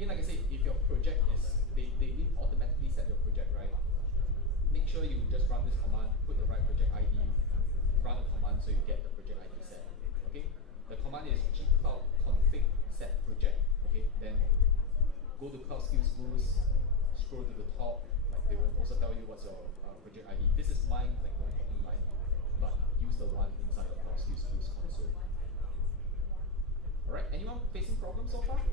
again, like I said, if your project is, they didn't automatically set your project, right? Make sure you just run this command, put the right project ID, run the command so you get the project ID set. Okay? The command is gcloud config set project. Okay? Then go to Cloud Skills Boost, scroll to the top, like they will also tell you what's your project ID. This is mine, like don't copy mine, but use the one inside the Cloud Skills Boost console. Alright, anyone facing problems so far?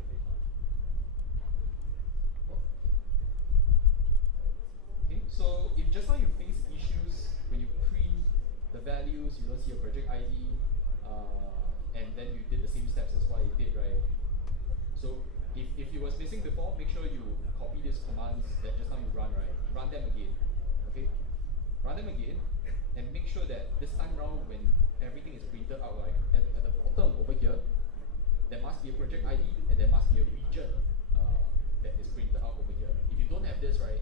Okay, so if just now you face issues when you print the values, you don't see a project ID, and then you did the same steps as what you did, right? So if you was missing before, make sure you copy these commands that just now you run, right? Run them again, okay? Run them again, and make sure that this time round when everything is printed out, right, at the bottom over here, there must be a project ID and there must be a region that is printed out over here. If you don't have this, right,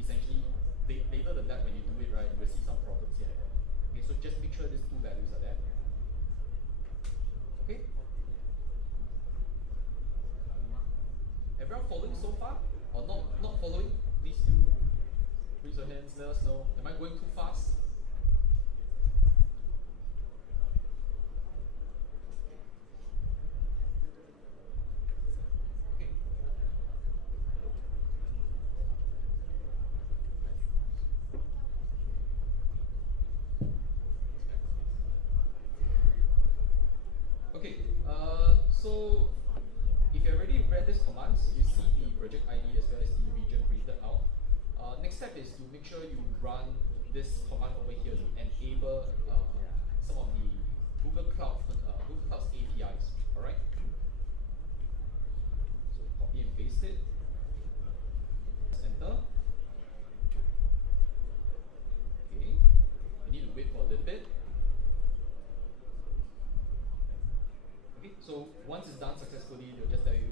essentially later than that when you do it, right, you will see some problems here and there. Okay, so just make sure these two values are there. Okay? Everyone following so far? Or not following? Please do raise your hands, let us know. Am I going too fast? Okay, so if you already read these commands, you see the project ID as well as the region printed out. Next step is to make sure you run this command over here to enable some of the Google Cloud's APIs. All right. So copy and paste it. Press enter. Okay. You need to wait for a little bit. Okay, so once it's done successfully, they'll just tell you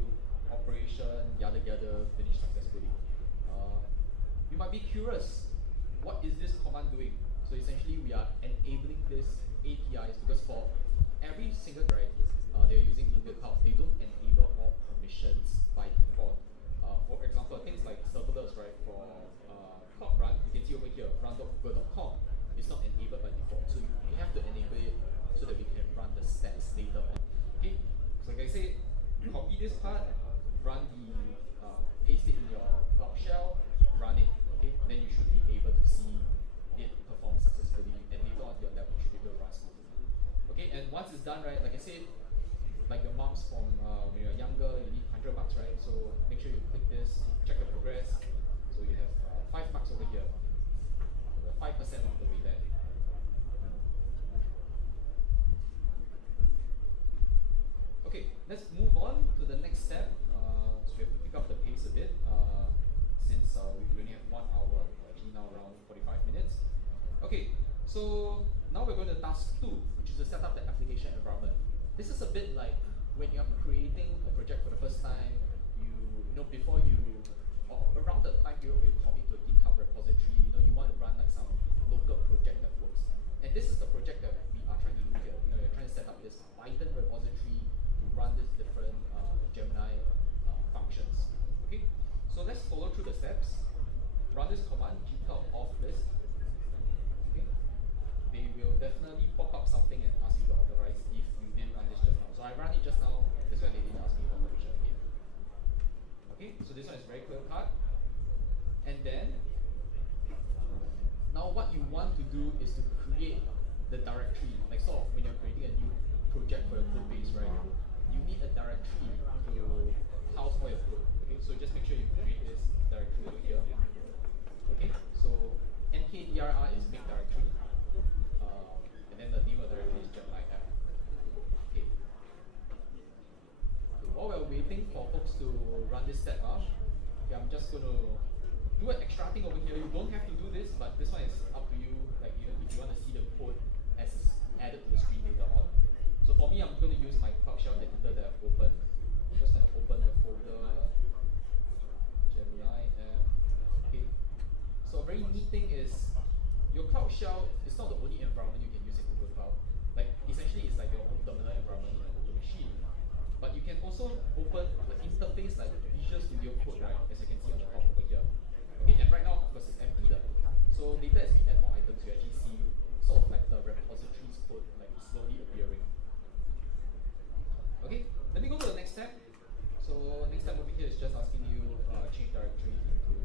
operation yada yada finished successfully. You might be curious, what is this command doing? So essentially, we are enabling this APIs because for every single right, they're using Google Cloud. They don't enable all permissions by default. For example, things like serverless, right? For Cloud Run, you can see over here, run.google.com. It's not enabled by default, so you have to enable it so that we can run the steps later on. Okay, so like I said, copy this part, run the, paste it in your Cloud Shell, run it, okay? Then you should be able to see it perform successfully, and later on your laptop should be able to run smoothly. Okay, and once it's done, right, like I said, like your moms from when you're younger, you need 100 marks, right? So make sure you click this, check the progress. So you have 5 marks over here. 5% of the way there. Okay, let's move on to the next step. So we have to pick up the pace a bit since we only have 1 hour, actually now around 45 minutes. Okay, so now we're going to task 2, which is to set up the application environment. This is a bit like when you're creating a project for the first time, you know, before you, or around the time period where you commit to a GitHub repository, you know, you want to run like some local project that works. And this is the project that we are trying to do here. You know, you're trying to set up this Python repository to run these different Gemini functions. Okay, so let's follow through the steps. Run this command, gcloud off list. Okay, they will definitely pop up something and ask you to authorize if you didn't run this just now. So I ran it just now, that's why they didn't ask me for permission again. Okay, so this one is very clear cut. And then, now what you want to do is to create the directory, like sort of when you're creating a new project for your code base, right? You need a directory to house all your code. Okay, so just make sure you create this directory over here. Okay, so mkdir is make directory, and then the name of the directory is Gemini app. Okay. So while we're waiting for folks to run this setup, okay, I'm just going to do an extra thing over here. You don't have to do this, but this one is up to you. Like, you know, if you want to see the code as it's added to the screen later on. So for me, I'm going to use my Cloud Shell editor that I've opened. I'm just going to open the folder Gemini app. Okay. So a very neat thing is your Cloud Shell is not the only environment you can use in Google Cloud. Like essentially, it's like your own terminal environment in a local machine. But you can also open the interface like Visual Visual Studio Code, right, as you can see on the top over here. Okay, and right now, of course, it's empty. So later as we add more items, you actually see sort of like the repositories code like slowly appearing. Okay, let me go to the next step. So next step over here is just asking you change directory into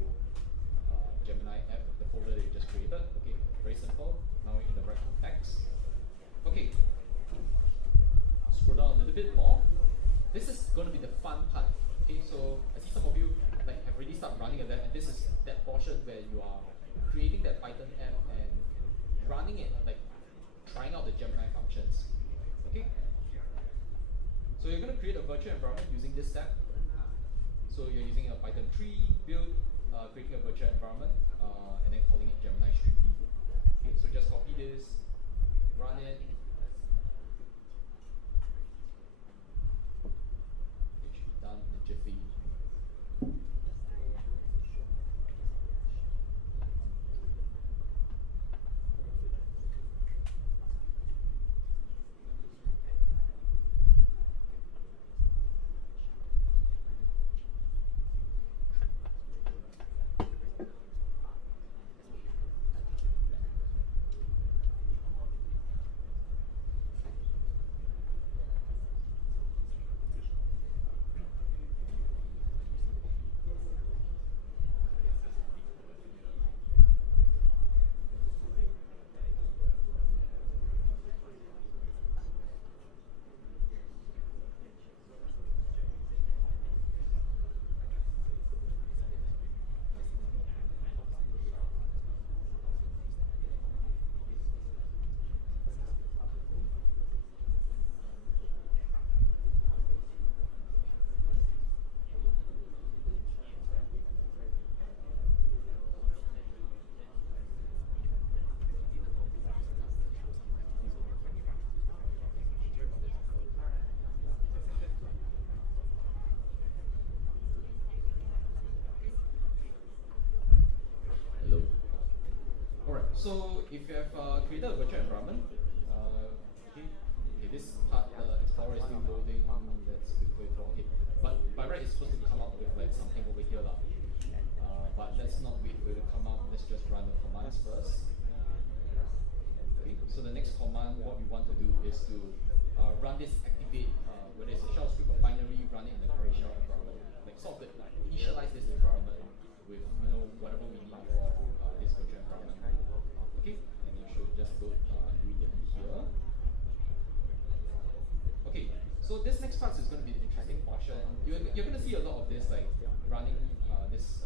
Gemini app, the folder that you just created. Okay, very simple. Now we're in the right context. Okay, scroll down a little bit more. This is going to be the fun part. Okay, so I see some of you like have already started running that, and this is that portion where you are creating that Python app and running it, like trying out the Gemini functions. Okay, so you're going to create a virtual environment using this step. So you're using a Python 3 build, creating a virtual environment, and then calling it Gemini Street View. Okay, so just copy this, run it. It should be done in a jiffy. So if you have created a virtual environment, okay, this part, the Explorer is still loading, let's wait for, okay. But by right, it's supposed to come out with like something over here. But let's not wait for it to come out, let's just run the commands first. Okay, so the next command, what we want to do is to run this activate, whether it's a shell script or binary, run it in the current shell environment. Like sort of initialize this environment with whatever we need for this virtual environment. Okay, and you should just load immediately here. Okay, so this next part is going to be the interesting portion. You're going to see a lot of this, like running this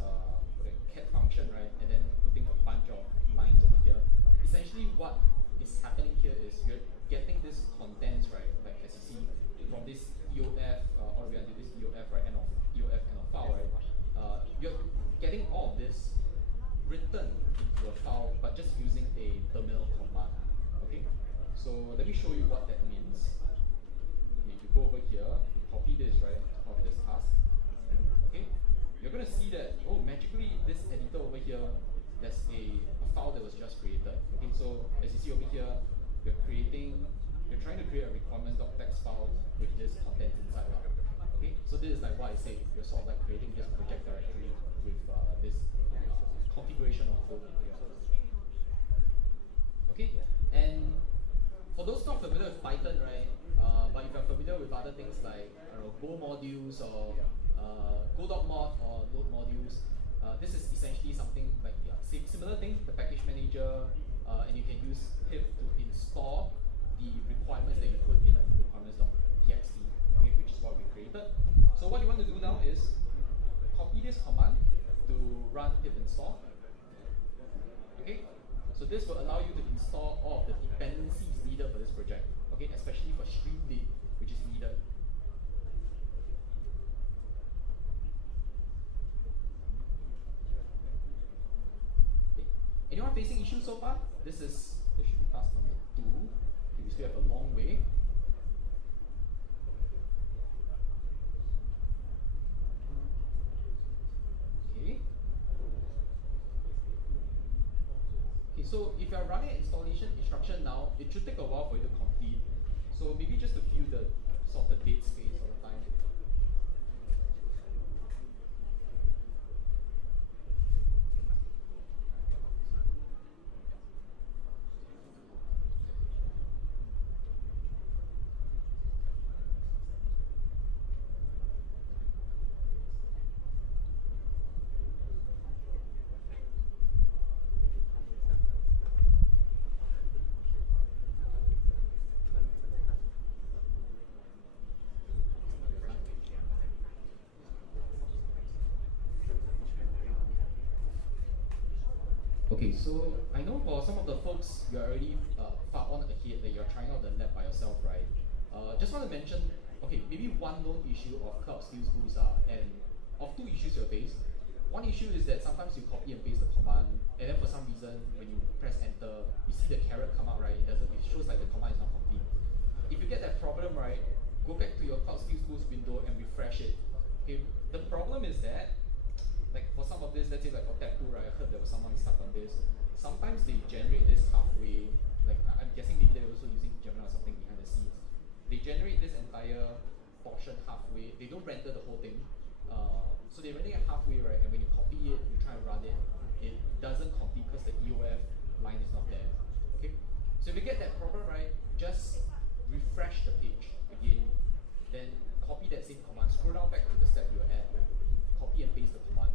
cat function, right, and then putting a bunch of lines over here. Essentially, what is happening here is you're getting this contents, right, like as you see from this EOF all the way until this EOF, right, end of EOF end of file, right. You're getting all of this written into a file, but just using a terminal command. Okay, so let me show you what that means. Okay, if you go over here, you copy this, right? Copy this task. Okay, you're gonna see that magically this editor over here, there's a file that was just created. Okay, so as you see over here, you're trying to create a requirements.txt file with this content inside. Okay, so this is like what I said. You're sort of like creating this project directory with this configuration of code. Okay, and for those not familiar with Python, right, but if you're familiar with other things like Go modules or Go.mod or load modules, this is essentially something like similar thing, the package manager, and you can use pip to install the requirements that you put in requirements.txt, okay, which is what we created. So what you want to do now is copy this command to run pip install. Okay, so this will allow you to install all of the dependencies needed for this project. Okay, especially for Streamlit, which is needed. Okay. Anyone facing issues so far? This should be task number 2. Okay, we still have a long way. Okay. Okay, so if you're running an installation instruction now, it should take a while for you to complete. So maybe just to fill the sort of the dead space all the time. Okay, so I know for some of the folks, you're already far on ahead that you're trying out the lab by yourself, right? Just want to mention, okay, maybe one known issue of cloud skills boost and of two issues you face. One issue is that sometimes you copy and paste the command, and then for some reason, when you press enter, you see the caret come out, right? It shows like the command is not complete. If you get that problem, right, go back to your cloud skills boost window and refresh it. Okay, the problem is that like for some of this, let's say like for tab 2, right, I heard there was someone stuck on this. Sometimes they generate this halfway, like I'm guessing maybe they're also using Gemini or something behind the scenes. They generate this entire portion halfway, they don't render the whole thing. So they render it halfway, right, and when you copy it, you try and run it, it doesn't complete because the EOF line is not there, okay? So if you get that problem, right, just refresh the page again, then copy that same command, scroll down back to the step you're at, copy and paste the command.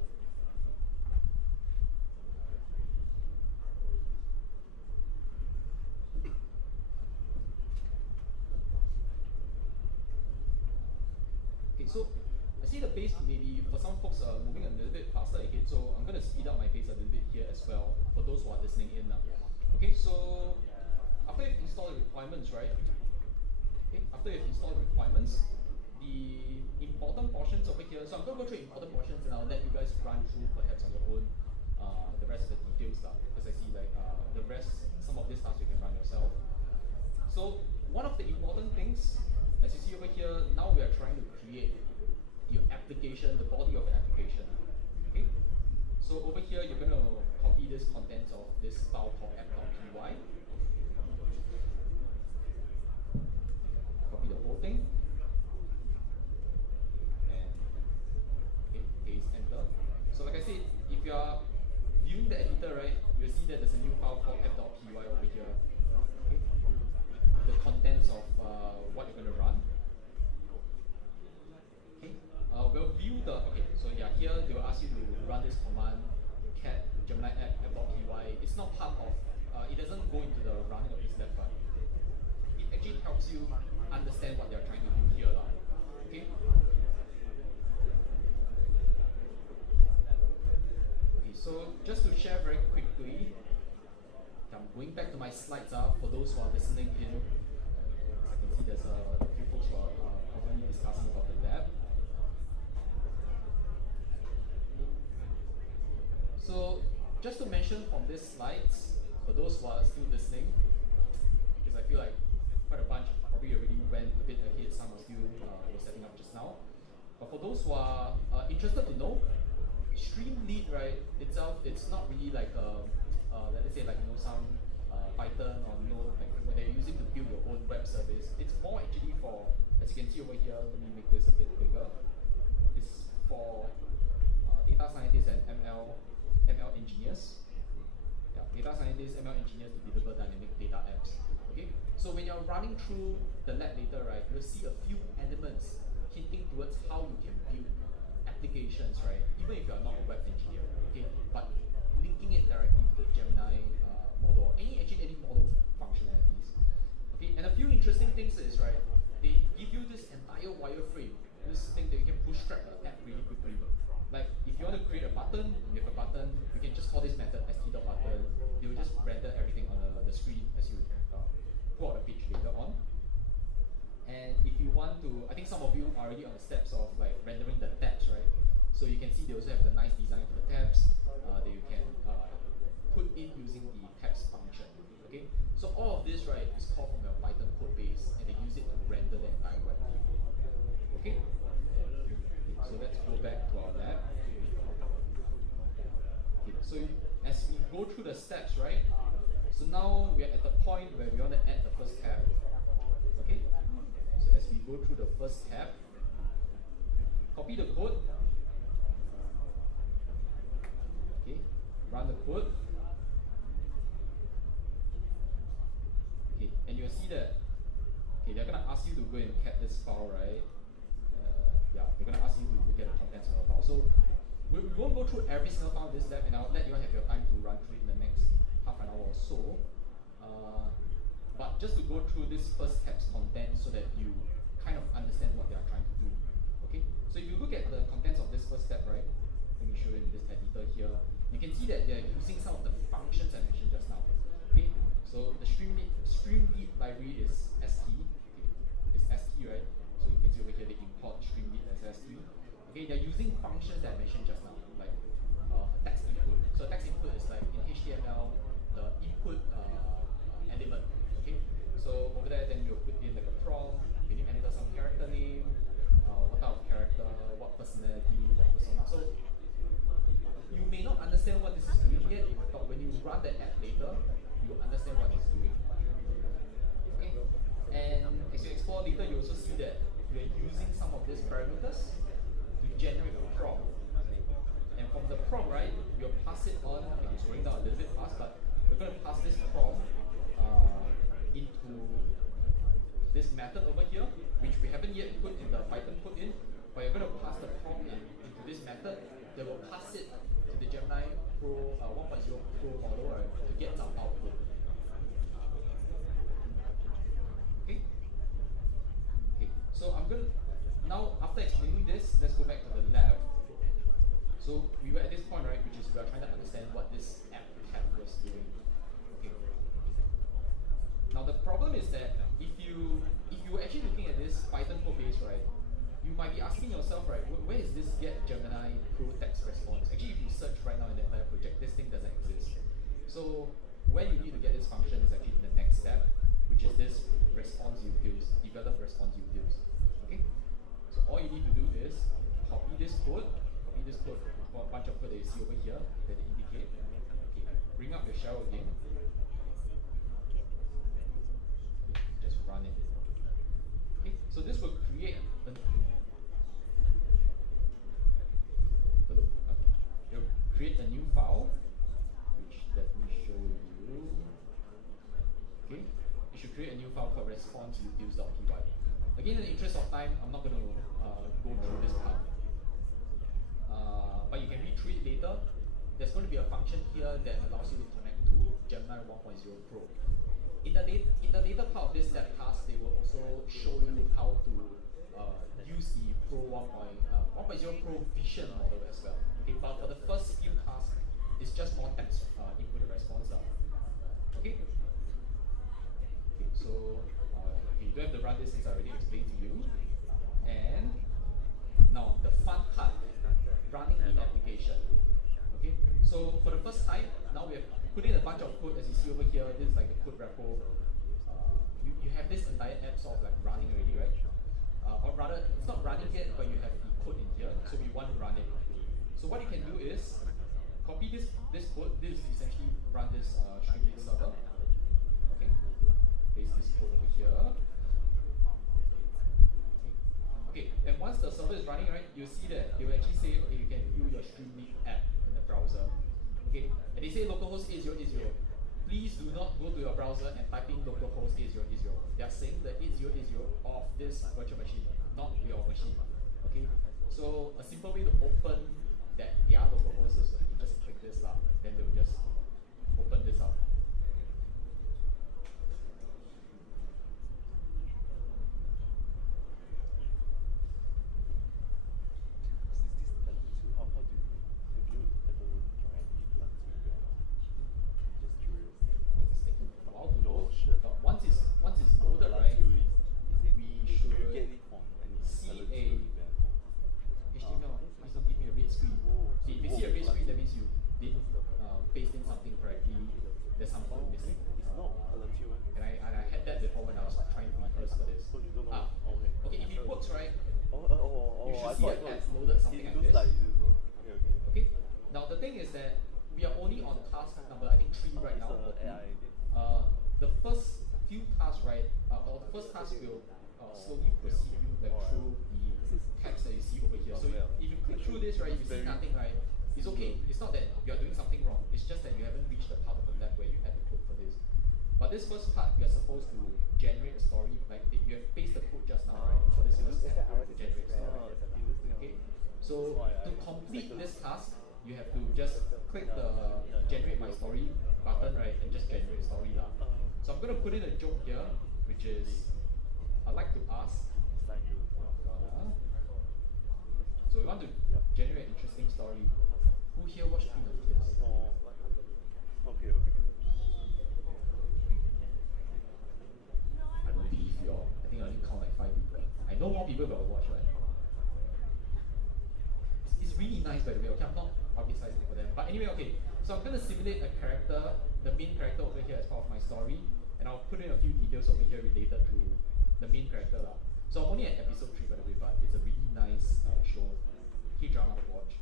Okay, so I see the pace maybe for some folks are moving a little bit faster ahead, so I'm going to speed up my pace a little bit here as well for those who are listening in now. Okay, so after you've installed the requirements, right? Okay, after you've installed the requirements, the important portions over here, so I'm going to go through important portions and I'll let you guys run through perhaps on your own the rest of the details stuff, because I see like the rest, some of this stuff you can run yourself. So one of the important things, as you see over here, now we are trying to create your application, the body of the application. Okay? So over here, you're going to copy this contents of this file called app.py. Copy the whole thing. And okay, paste enter. So like I said, if you are viewing the editor, right, you'll see that there's a new file called app.py over here. Okay? The contents of what you're going to run. Okay, we'll view the, okay, so yeah, here they will ask you to run this command, cat Gemini app.py. It's not part of, it doesn't go into the running of this step, but it actually helps you understand what they're trying to do here. Okay? Okay, so just to share very quickly, I'm going back to my slides for those who are listening in. As I can see there's a few folks who are probably discussing about the lab. So just to mention from these slides, for those who are still listening, because I feel like quite a bunch probably already went a bit ahead, some are still were setting up just now. But for those who are interested to know, Streamlit, right, itself, it's not really like let's say like some Python or Node, like when they're using to build your own web service. It's more actually for, as you can see over here, let me make this a bit bigger. It's for data scientists and ML engineers. Yeah, data scientists, ML engineers to deliver dynamic data apps. Okay, so when you're running through the lab later, right, you'll see a few elements hinting towards how you can build applications, right? Even if you're not a web engineer, okay, but linking it directly to the Gemini model, actually any model functionalities. Okay, and a few interesting things is, right, they give you this entire wireframe, this thing that you can bootstrap the app really quickly. Like if you want to create a button, you have a button, you can just call this method st.button. It will just render everything on the screen as you pull out the page later on. And if you want to, I think some of you are already on the steps of like rendering the tabs, right? So you can see they also have the nice design for the tabs that you can put in using the tabs function. Okay, so all of this, right, is called from your Python code base, and they use it to render the entire web view. Okay, so let's go back to our lab. Okay, so as we go through the steps, right? So now we are at the point where we want to add the first tab. Okay, so as we go through the first tab, copy the code. Okay, run the code. Okay, and you'll see that, okay, they're gonna ask you to go and cat this file, right? Yeah, they're gonna ask you to look at the contents of the file. So we won't go through every single file in this lab, and I'll let you have your time to run through it in the next half an hour or so. But just to go through this first tab's content so that you kind of understand what they are trying to do. Okay, so if you look at the contents of this first tab, right? Let me show you in this editor here. You can see that they're using some of the functions I mentioned just now. Okay, so the Streamlit library is st. Okay, it's st, right? So you can see over here they import Streamlit as st. Okay, they're using functions that I mentioned just now, like text input. So text input is like in HTML, the input element. Okay, so over there then you'll put in like a prompt, when you enter some character name, what type of character, what personality, what persona. So you may not understand what this is doing yet, but when you run the app later, you understand what it's doing. Okay, and as you explore later, you also see that we are using some of these parameters to generate a prompt. And from the prompt, right, we'll pass it on. Okay, I'm scrolling down a little bit fast, but we're going to pass this prompt into this method over here, which we haven't yet put in the Python code in, but you're going to pass the prompt into this method that will pass it to the Gemini Pro 1.0 Pro model, right, to get some output. Okay? Okay, so I'm going to, now after explaining this, let's go back to the lab. So we were at this point, right, which is we are trying to understand what this app was doing. Okay. Now the problem is that if you were actually looking at this Python code base, right, you might be asking yourself, right, where is this get Gemini Pro text response? Actually, if you search right now in the entire project, this thing doesn't exist. So where you need to get this function is actually in the next step, which is this response utils, develop response utils. Okay. So all you need to do is copy this code for a bunch of code that you see over here that they indicate. Okay. Bring up your shell again. Just run it. Okay, so this will create a You'll create a new file, which let me show you. Okay, you should create a new file called responseutils.py. Again, in the interest of time, I'm not going to go through this part. But you can read through it later. There's going to be a function here that allows you to connect to Gemini 1.0 Pro. In the later part of this step task, they will also show you how to use the Pro 1.0 Pro Vision model as well. Okay, but for the first few tasks, it's just more text input and response. Okay. Okay, so you don't have to run this since I already explained to you. And now the fun part, running the application. Okay, so for the first time, now we have put in a bunch of code as you see over here. This is like the code repo. You have this entire app sort of like running already, right? Or rather, it's not running yet, but you have the code in here, so we want to run it. So what you can do is copy this code. This is essentially run this Streamlit server. Okay, paste this code over here. Okay, and once the server is running, right, you'll see that they will actually say, okay, you can view your Streamlit app in the browser. Okay, and they say localhost 8080. Please do not go to your browser and type in localhost 8080. They are saying the 8080 of this virtual machine, not your machine. Okay, so a simple way to open that their localhost is you can just click this up, then they will just open this up. Slowly proceed you like through the tabs that you see over here. So if you click through this, right, you see nothing, right? It's okay. It's not that you are doing something wrong. It's just that you haven't reached the part of the lab where you had the code for this. But this first part, you are supposed to generate a story. Like you have pasted the code just now, right? For this, you must generate a story. Okay. So to complete this task, you have to just click the generate my story button, right, and just generate a story lah. So I'm going to put in a joke here, which is I'd like to ask. So we want to generate an interesting story. Who here watched Queen of Tears? Okay. no more people will watch, right? It's really nice, by the way. Okay, I'm not publicizing for them. But anyway, okay. So I'm gonna simulate a character, the main character over here as part of my story, and I'll put in a few details over here related to the main character lah. So I'm only at episode 3 by the way, but it's a really nice show, K-drama to watch.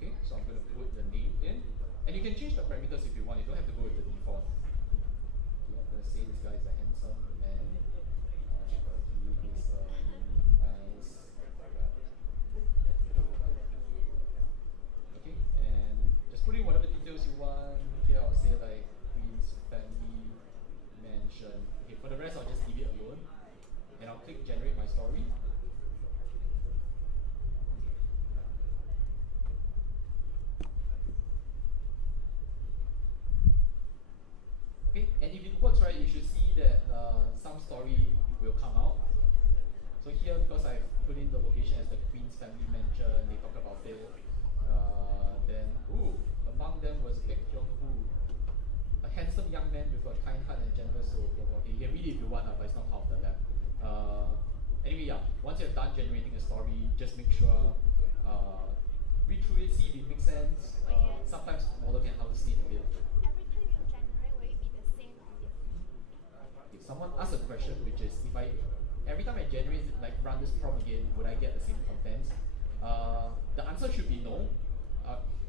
Okay, so I'm gonna put the name in, and you can change the parameters if you want. You don't have to go with the default. Okay, I'm gonna say this guy is a handsome man. He is nice. Okay, and just put in whatever details you want. Here I'll say like Queen's family mansion. Okay, for the rest I'll just leave it alone. And I'll click generate my story. Okay, and if it works right, you should see that some story will come out. So here, because I've put in the location as the Queen's family mansion, they talk about it. Then, among them was Baek Kyung-woo, a handsome young man with a kind heart and gentle soul. Okay, you can read it if you want, but it's not part of the lab. Anyway, yeah, once you're done generating a story, just make sure read through it, see if it makes sense. Sometimes the model can hallucinate a bit. Every time you generate, will it be the same or different? Okay, someone asked a question, which is if every time I generate, like run this prompt again, would I get the same contents? The answer should be no.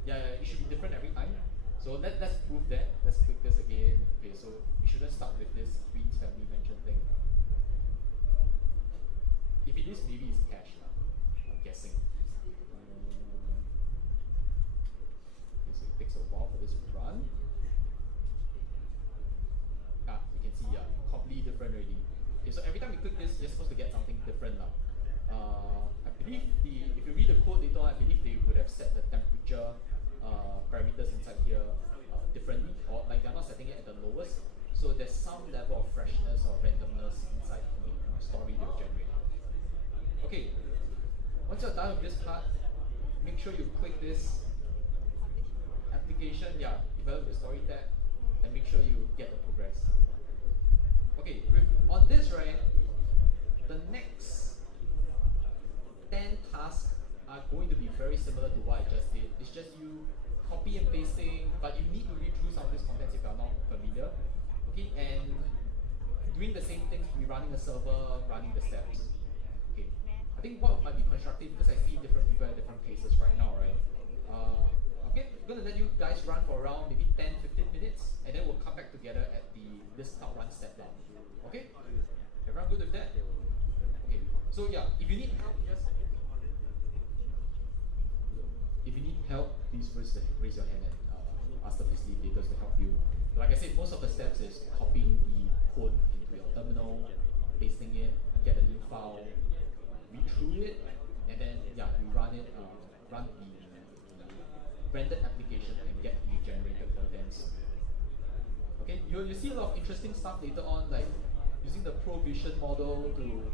Yeah, it should be different every time. So let's prove that. Let's click this again. Okay, so we shouldn't start with this Queen's family mention thing. If it is, maybe it's cache, I'm guessing. Okay, so it takes a while for this to run. You can see, completely different already. Okay, so every time you click this, you're supposed to get something different now. I believe if you read the code later on, I believe they would have set the temperature parameters inside here differently, or like they're not setting it at the lowest. So there's some level of freshness or randomness inside the story they'll generate. Okay, once you're done with this part, make sure you click this application, develop the story tab, and make sure you get the progress. Okay, on this, right, the next 10 tasks are going to be very similar to what I just did. It's just you copy and pasting, but you need to read through some of these contents if you're not familiar. Okay, and doing the same things, running a server, running the steps. Okay, I think what might be constructive, because I see different people at different places right now, right? Okay, I'm gonna let you guys run for around maybe 10-15 minutes, and then we'll come back together at this outrun step down. Okay? Everyone good with that? Okay. So yeah, if you need help, please raise your hand and ask the facilitators to help you. Like I said, most of the steps is copying the code into your terminal, pasting it, get a new file, read through it, and then you run it, run the rendered application and get the generated contents. Okay, you see a lot of interesting stuff later on, like using the ProVision model to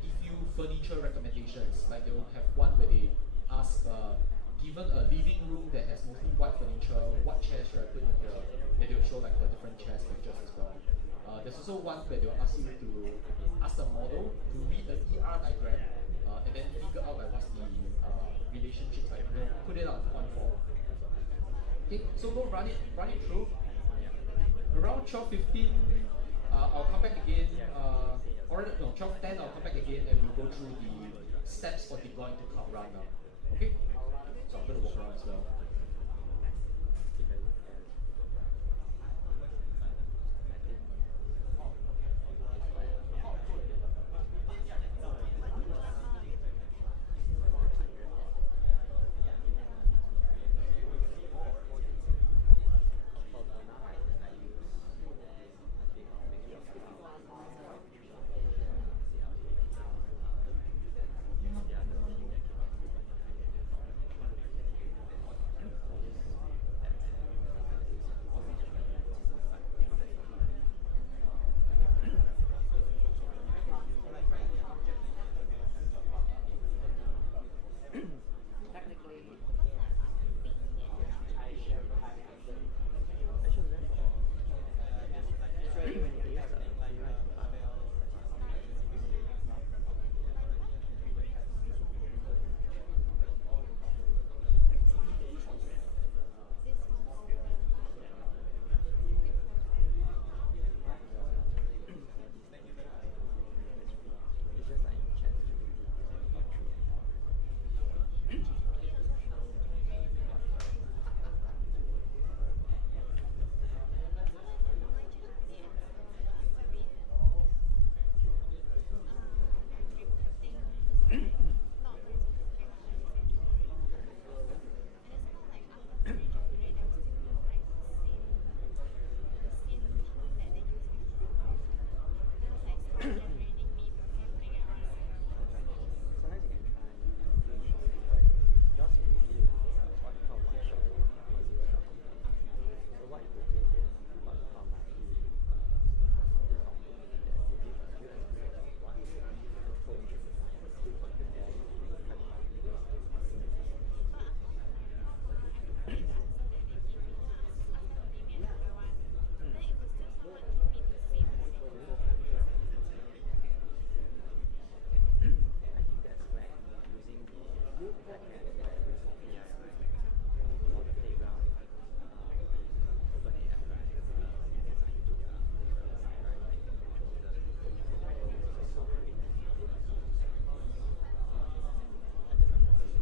give you furniture recommendations. Like they will have one where they ask, given a living room that has mostly white furniture, what chairs should I put in here? Then they'll show like the different chairs pictures as well. There's also one where they'll ask you to ask the model to read the ER diagram and then figure out like what's the relationships, like put it on point form. Okay, so go run it through. Around 12:15, I'll come back again. Or no, 12:10, I'll come back again and we'll go through the steps for deploying to Cloud Run now. Okay? So I'm going to walk around as well.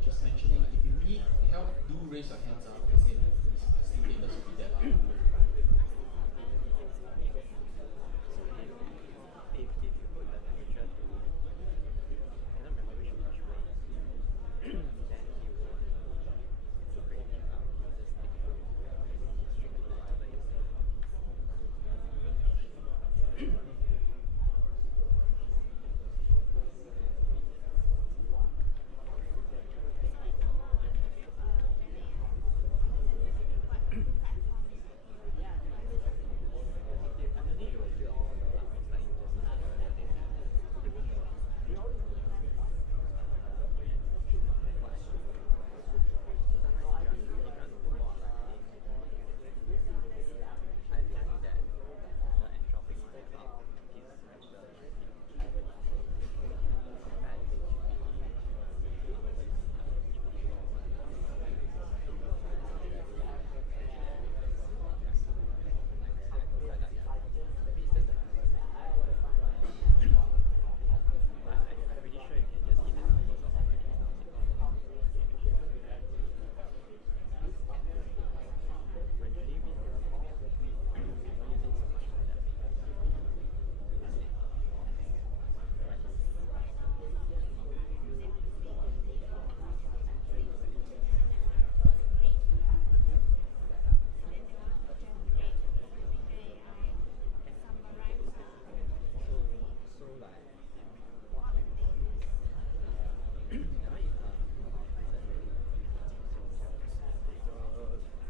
Just mentioning, if you need help, do raise your hands up. As in, Steve Taylor will be there to help you.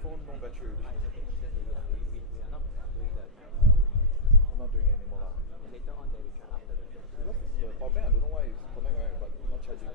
Phone no battery already. I'm not doing it anymore now. Because the power bank, I don't know why it's connect right, but not charging.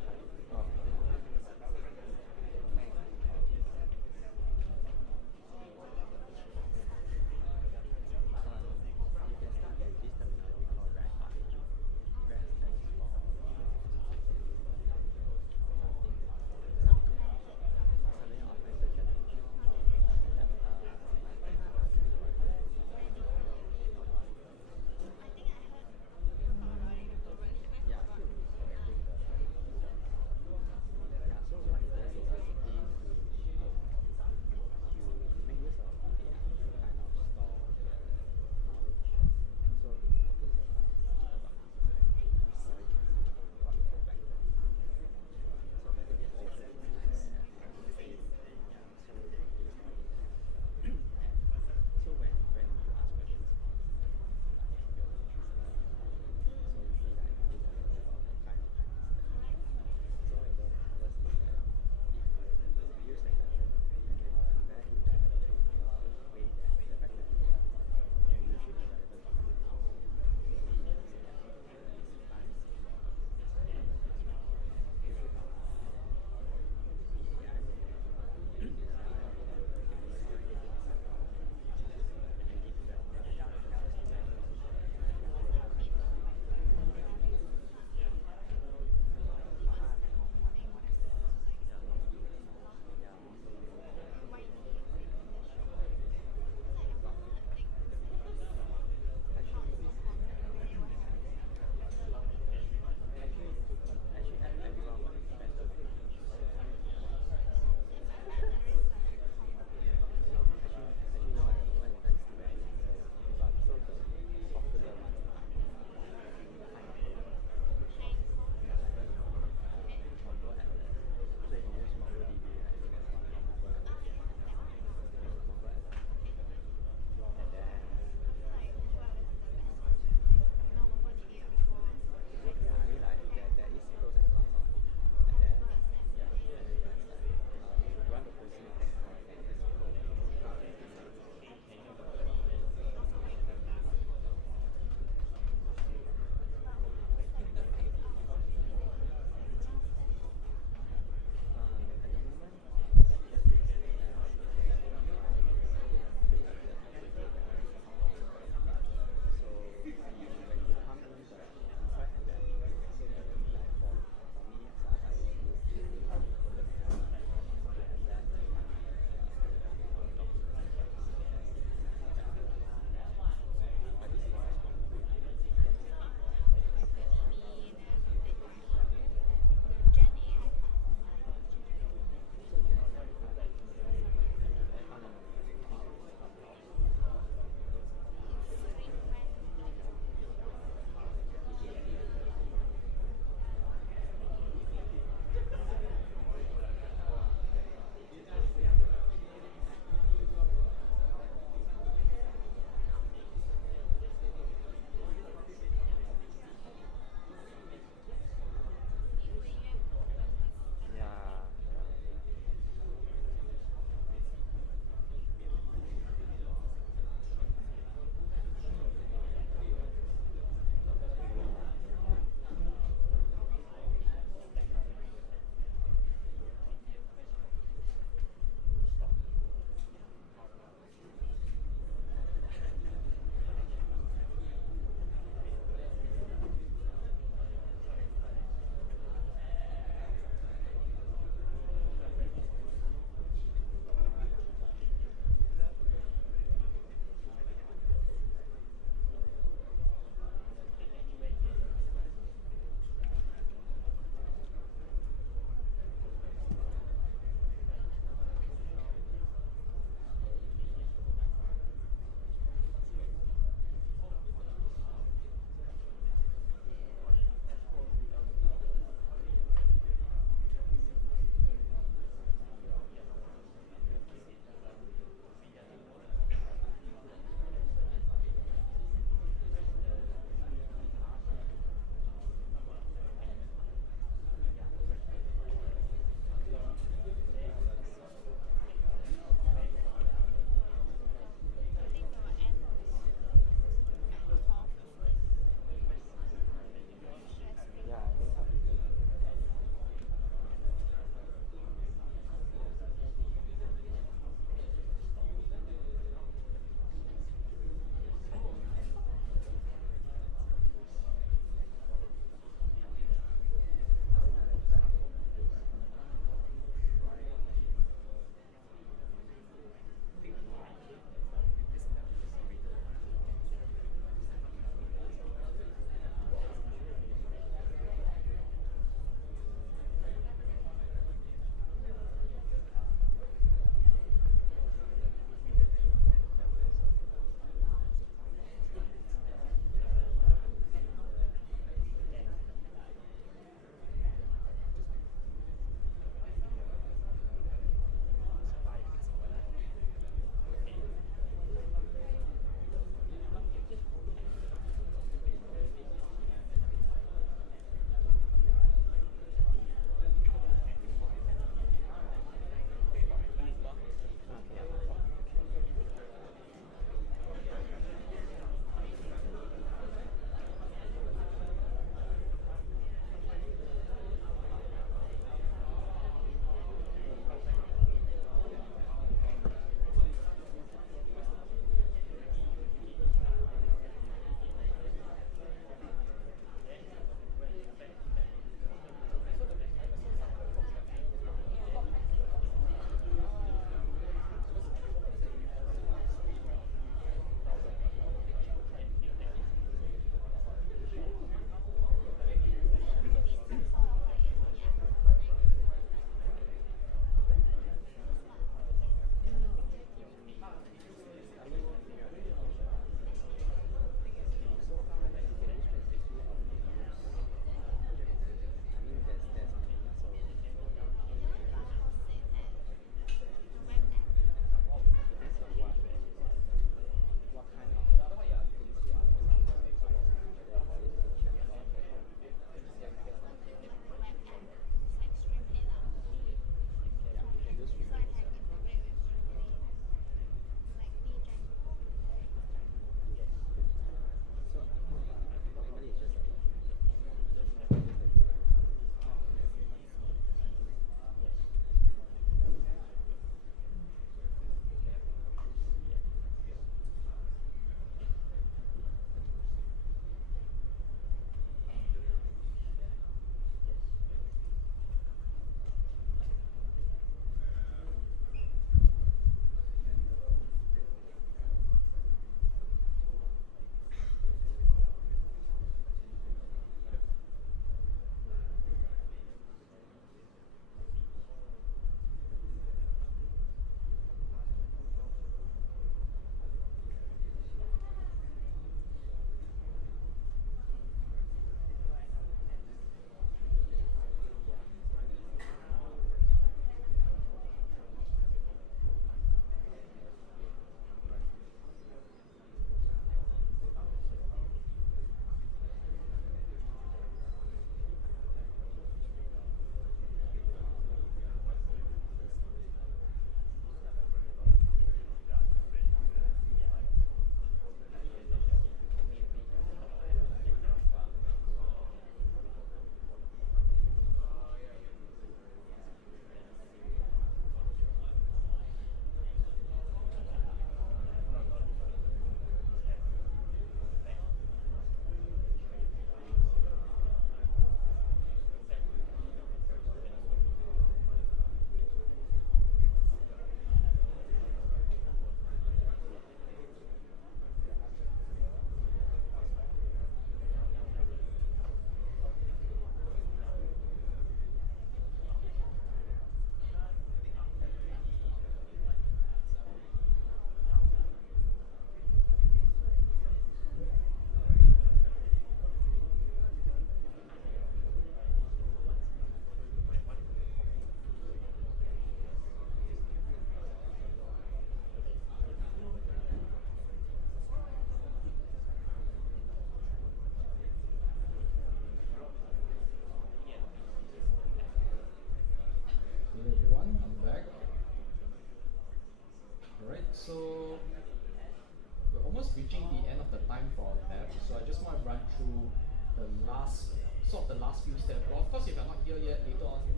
sort of the last few steps. Well, of course, if you're not here yet, later on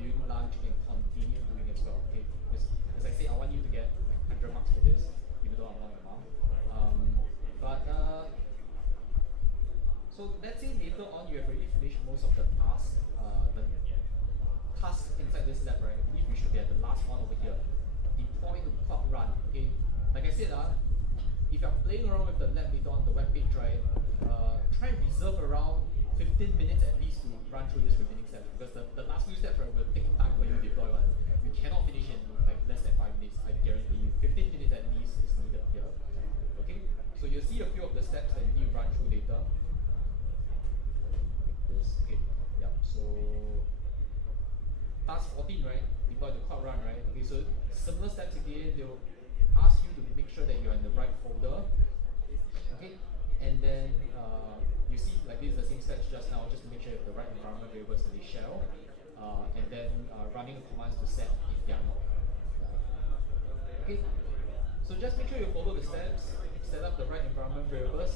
during lunch, you can continue doing as well. Okay, because as I say, I want you to get like 100 marks for this, even though I'm not your mom. So let's say later on you have already finished most of the tasks, inside this lab, right? I believe we should be at the last one over here. Deploy to Cloud Run. Okay, like I said, if you're playing around with the lab later on the webpage, right? Try and reserve around 15 minutes at least to run through this remaining steps, because the last few steps, right, will take time for you to deploy one. You cannot finish in like less than 5 minutes. I guarantee you. 15 minutes at least is needed here. Okay, so you'll see a few of the steps that you need to run through later. Okay, yep. So task 14, right? Deploy the Cloud Run, right? Okay, so similar steps again. They'll ask you to make sure that you're in the right folder. Okay, and then you see like this is the same steps just now, just to make sure you have the right environment variables in the shell, and then running the commands to set if they are not. Okay, so just make sure you follow the steps, set up the right environment variables.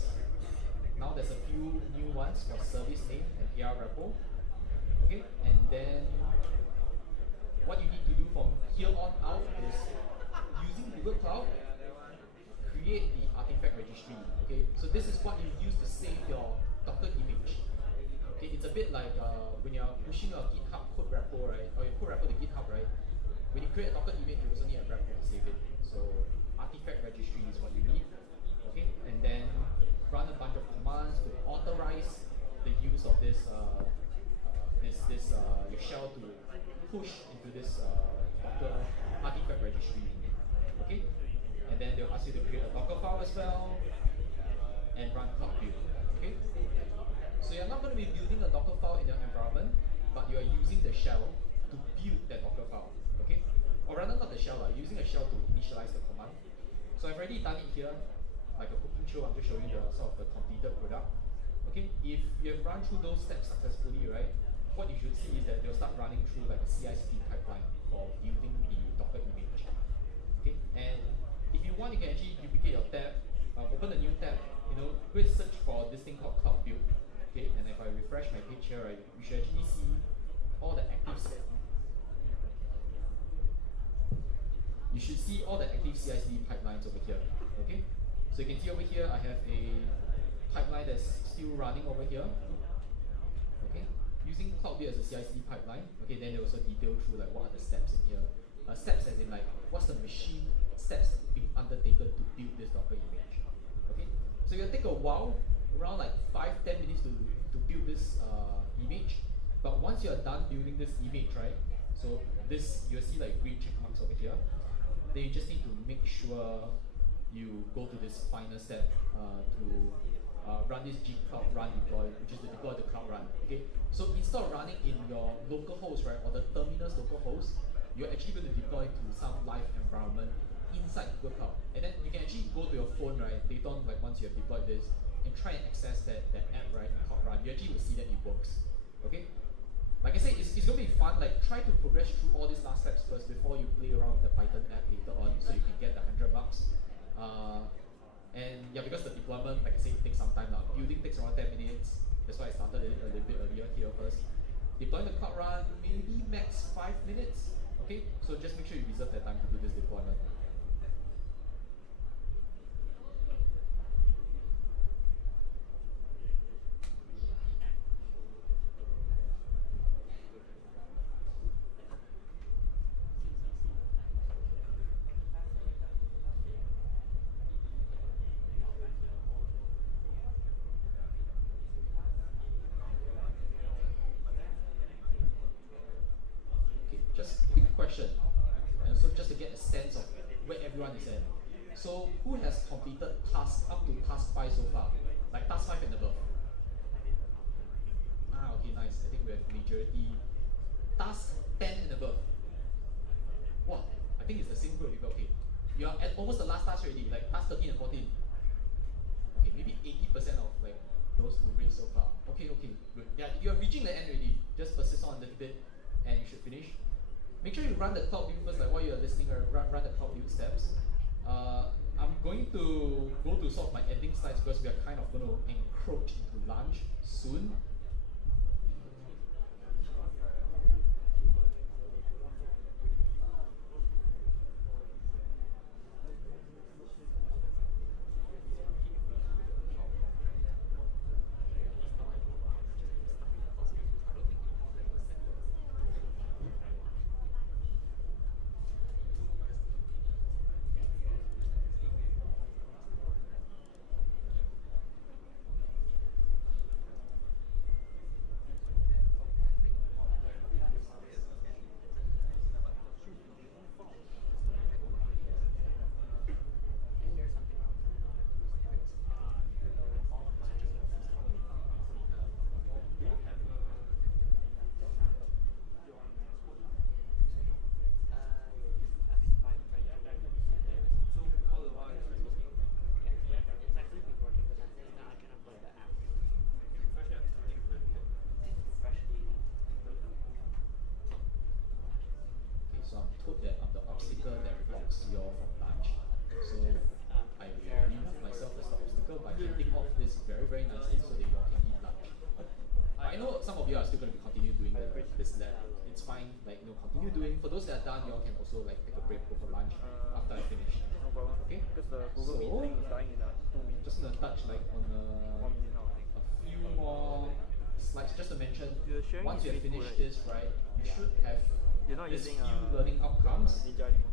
Now there's a few new ones for service name and AR repo. Okay, and then what you need to do from here on out is using Google Cloud, create the artifact registry. Okay, so this is what you use to save your Docker image. Okay, it's a bit like when you're pushing a GitHub code repo, right? Or your code repo to GitHub, right? When you create a Docker image, you also need a repo to save it. So artifact registry is what you need. Okay, and then run a bunch of commands to authorize the use of this your shell to push into this Docker artifact registry. Okay, and then they'll ask you to create a Docker file as well and run cloud build. Okay, so you're not going to be building a Docker file in your environment, but you are using the shell to build that Docker file. Okay, or rather not the shell, using a shell to initialize the command. So I've already done it here, like a cooking show. I'm just showing the sort of the completed product. Okay, if you have run through those steps successfully, right, what you should see is that they'll start running through like a CI/CD pipeline for building the Docker image. Okay, and if you want, you can actually duplicate your tab, open a new tab, go and search for this thing called Cloud Build. Okay, and if I refresh my page here, right, you should actually see all the active CI/CD pipelines over here. Okay, so you can see over here I have a pipeline that's still running over here. Okay, using Cloud Build as a CI/CD pipeline. Okay, then they also detail through like what are the steps in here. Steps as in like what's the machine steps being undertaken to build this Docker image. Okay, so it'll take a while, around like 5-10 minutes to build this image. But once you're done building this image, right? So this you'll see like green check marks over here. Then you just need to make sure you go to this final step to run this gcloud run deploy, which is to deploy the Cloud Run. Okay, so instead of running in your local host, right, or the terminal's local host, you're actually going to deploy to some live environment inside Google Cloud. And then you can actually go to your phone, right, later on, like once you have deployed this, and try and access that app, right, Cloud Run. You actually will see that it works. Okay? Like I said, it's going to be fun. Like, try to progress through all these last steps first before you play around with the Python app later on, so you can get the 100 bucks. And yeah, because the deployment, like I said, it takes some time now. Building takes around 10 minutes. That's why I started it a little bit earlier here first. Deploying the Cloud Run, maybe max 5 minutes. Okay, so just make sure you reserve that time to do this deployment. And so just to get a sense of where everyone is at. So who has completed task up to task 5 so far? Like task 5 and above. Okay, nice. I think we have majority. Task 10 and above. Wow, I think it's the same group of people. Okay, you are at almost the last task already, like task 13 and 14. Okay, maybe 80% of like those who raised so far. Okay, good. Yeah, you are reaching the end already. Just persist on a little bit and you should finish. Make sure you run the Cloud Build first, like while you're listening, run the Cloud Build steps. I'm going to go to sort of my ending slides because we are kind of going to encroach into lunch soon. obstacle that blocks you all from lunch. So I will remove myself as the obstacle by handing off this very, very nicely so that you all can eat lunch. I know some of you are still going to be continue doing this lab. It's fine, like continue doing. For those that are done, you all can also like take a break, go for lunch after I finish. No problem. Okay. Because the Google Meet thing is dying in 2 minutes. Just gonna touch like on 1 minute now, I think. a few more slides just to mention. You're sharing Once you have is Facebook, finished right? this, right, you should have You're not this using few learning outcomes. Ninja anymore.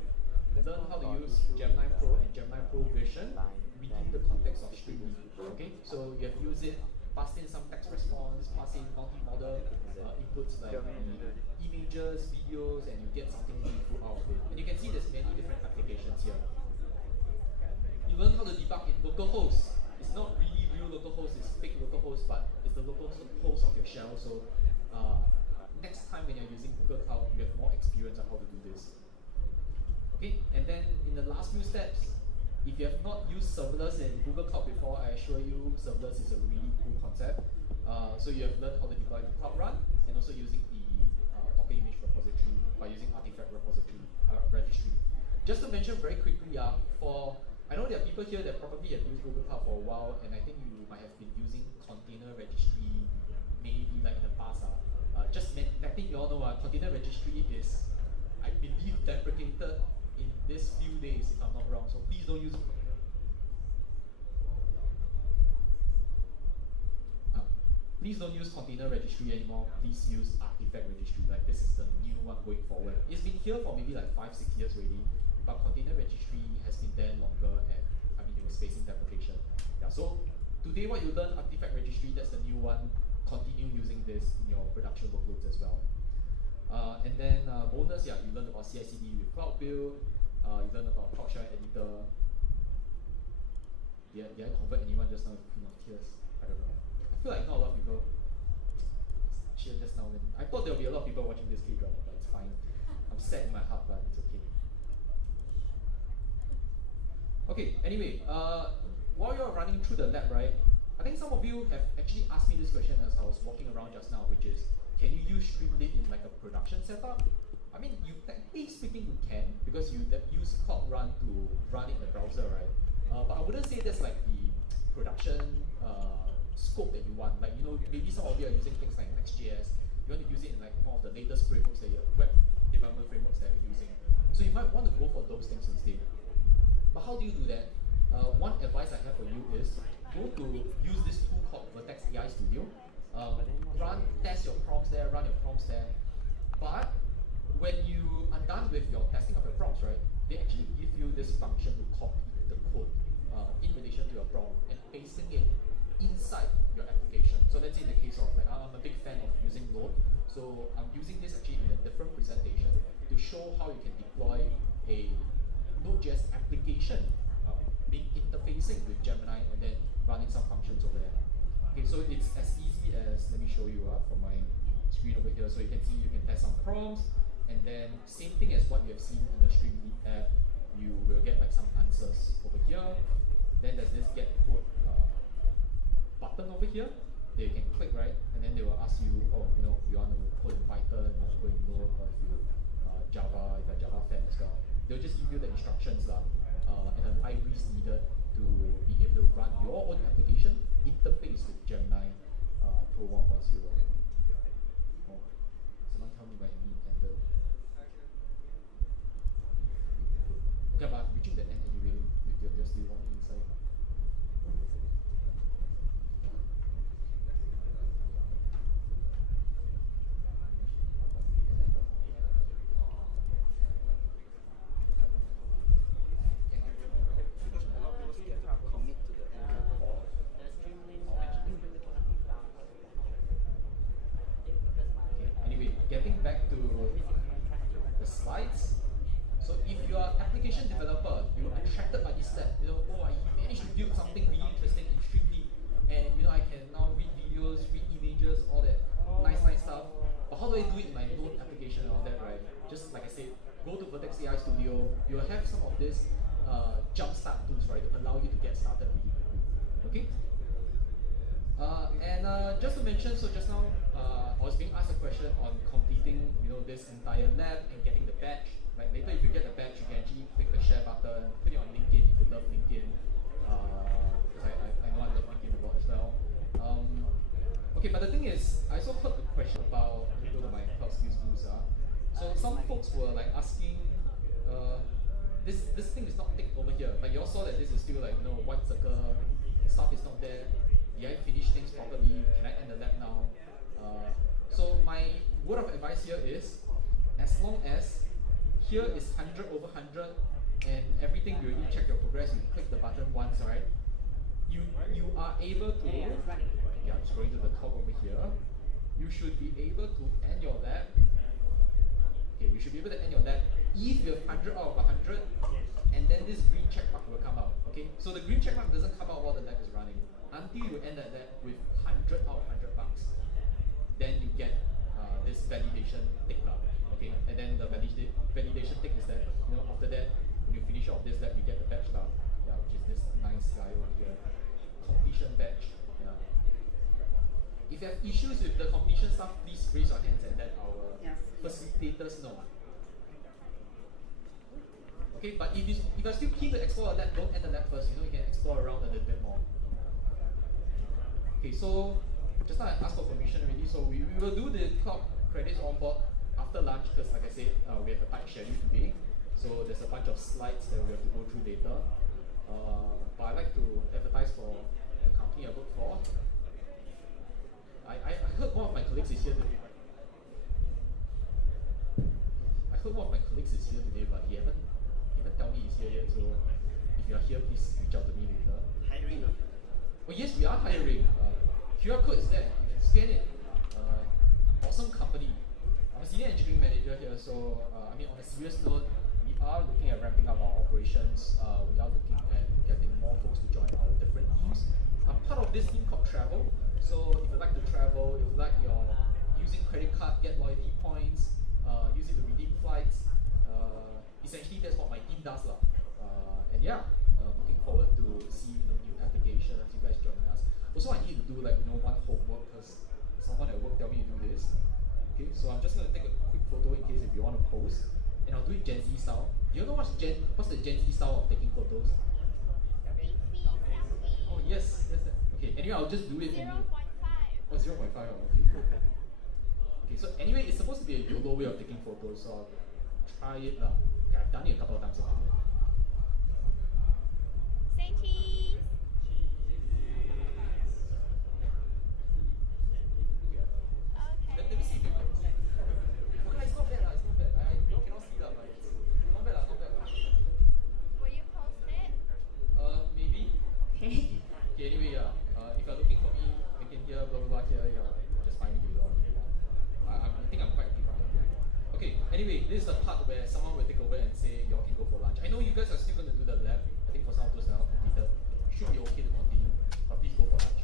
Learn how to use Gemini Pro and Gemini Pro Vision within the context of Streamlit. Okay, so you have used it, passed in some text response, passed in multi-modal inputs like images, videos, and you get something meaningful out of it. And you can see there's many different applications here. You learn how to debug in localhost. It's not really real localhost, it's fake localhost, but it's the local host of your shell. So next time when you're using Google Cloud, you have more experience on how to do this. Okay, and then in the last few steps, if you have not used serverless in Google Cloud before, I assure you serverless is a really cool concept. So you have learned how to deploy the Cloud Run and also using the Docker image repository by using artifact repository registry. Just to mention very quickly, I know there are people here that probably have used Google Cloud for a while, and I think you might have been using container registry maybe like in the past. Just letting you all know, container registry is, I believe, deprecated in these few days, if I'm not wrong. So please don't use. Please don't use container registry anymore. Please use artifact registry. Like this is the new one going forward. It's been here for maybe like 5-6 years already, but container registry has been there longer, and I mean it was facing deprecation. Yeah. So today, what you learn, artifact registry, that's the new one. Continue using this in your production workloads as well. And then bonus, yeah, you learn about CI/CD with Cloud Build. You learn about CloudShare Editor. Did I convert anyone just now with Queen of Tears? I don't know. I feel like not a lot of people cheer just now. I thought there would be a lot of people watching this K-drama, but it's fine. I'm sad in my heart, but it's okay. Okay, anyway, while you're running through the lab, right, I think some of you have actually asked me this question as I was walking around just now, which is, can you use Streamlit in like a production setup? I mean, you technically speaking, you can, because you use Cloud Run to run it in the browser, right? But I wouldn't say that's like the production scope that you want. Like, maybe some of you are using things like Next.js. You want to use it in like one of the latest frameworks that your web development frameworks that you're using. So you might want to go for those things instead. But how do you do that? One advice I have for you is go to use this tool called Vertex AI Studio. Test your prompts there, run your prompts there. But when you are done with your testing of your prompts, right, they actually give you this function to copy the code in relation to your prompt and pasting it inside your application. So let's say in the case of, like, I'm a big fan of using Node, so I'm using this actually in a different presentation to show how you can deploy a Node.js application being interfacing with Gemini and then running some functions over there. Okay, so it's as easy as, let me show you from my screen over here. So you can see you can test some prompts, and then same thing as what you have seen in your Streamlit app, you will get like some answers over here. Then there's this get code button over here that you can click, right? And then they will ask you, oh, you want to code in Python, you want to code in Node, or if you Java, if you're Java fan as well. They'll just give you the instructions and the libraries needed to be able to run your own application interface with Gemini Pro 1.0. Oh, someone tell me my meet ended. Okay, but I'm reaching the end anyway. You're still on inside. Getting back to the slides. So if you are an application developer, you're attracted by this step, oh, I managed to build something really interesting in Streamlit, and I can now read videos, read images, all that nice stuff. But how do I do it in my Node application and all that, right? Just like I said, go to Vertex AI Studio. You'll have some of these jumpstart tools, right, to allow you to get started really quickly. Okay? And just to mention, so just now I was being asked a question on completing this entire lab and getting the badge, Like later, if you get the badge, you can actually click the share button, put it on LinkedIn if you love LinkedIn. Because I know I love LinkedIn a lot as well. Okay, but the thing is, I also heard the question about, let me go to my cloud skills boost. So some folks were like asking, this thing is not ticked over here. Like you all saw that this is still like white circle, stuff is not there. Did I finish things properly? Can I end the lab now? So my word of advice here is, as long as here is 100 over 100 and everything you already check your progress, you click the button once, right? You are able to, yeah, I'm scrolling to the top over here. You should be able to end your lab. Okay, you should be able to end your lab if you have 100 out of 100, and then this green check mark will come out. Okay, so the green check mark doesn't come out while the lab is running until you end that lab with 100 out of 100 marks. Then you get this validation tick lah. Okay, and then the validation tick is that after that when you finish off this lab, you get the badge lah. Yeah, which is this nice guy over here, completion badge. Yeah. If you have issues with the completion stuff, please raise your hands and let our facilitators know. Okay, but if you're still keen to explore a lab, don't end the lab first. You can explore around a little bit more. Okay, so just now I asked for permission already, so we will do the cloud credits on board after lunch because, like I said, we have a tight schedule today. So there's a bunch of slides that we have to go through later. But I like to advertise for the company I work for. I heard one of my colleagues is here today. I heard one of my colleagues is here today, but he haven't tell me he's here yet. So if you are here, please reach out to me later. Hiring. Oh yes, we are hiring. QR code is there. You can scan it. Awesome company. I'm a senior engineering manager here, so on a serious note, we are looking at ramping up our operations. We are looking at getting more folks to join our different teams. I'm part of this team called Travel. So if you like to travel, if you like your using credit card, get loyalty points, use it to redeem flights. Essentially, that's what my team does lah. And yeah, looking forward to see new applications, you guys joining us. Also, I need to do one homework because someone at work tell me to do this. Okay, so I'm just gonna take a quick photo in case if you want to post, and I'll do it Gen Z style. Do you know what's the Gen Z style of taking photos? Oh yes, yes. Okay, anyway, I'll just do it. 0.5. Oh, 0.5. Okay, cool. Okay, so anyway, it's supposed to be a YOLO way of taking photos, so I'll try it lah. Okay, I've done it a couple of times already. Say cheese. Let me see if you can see. Okay, it's not bad lah, it's not bad. You cannot see lah, but it's not bad lah, not bad lah. Will you post it? Maybe. Okay. Okay, anyway, if you're looking for me, LinkedIn here, blah blah blah here, just find me later on if you want. I think I'm quite active on LinkedIn. Okay, anyway, this is the part where someone will take over and say you all can go for lunch. I know you guys are still going to do the lab. I think for some of those that are not completed, it should be okay to continue, but please go for lunch.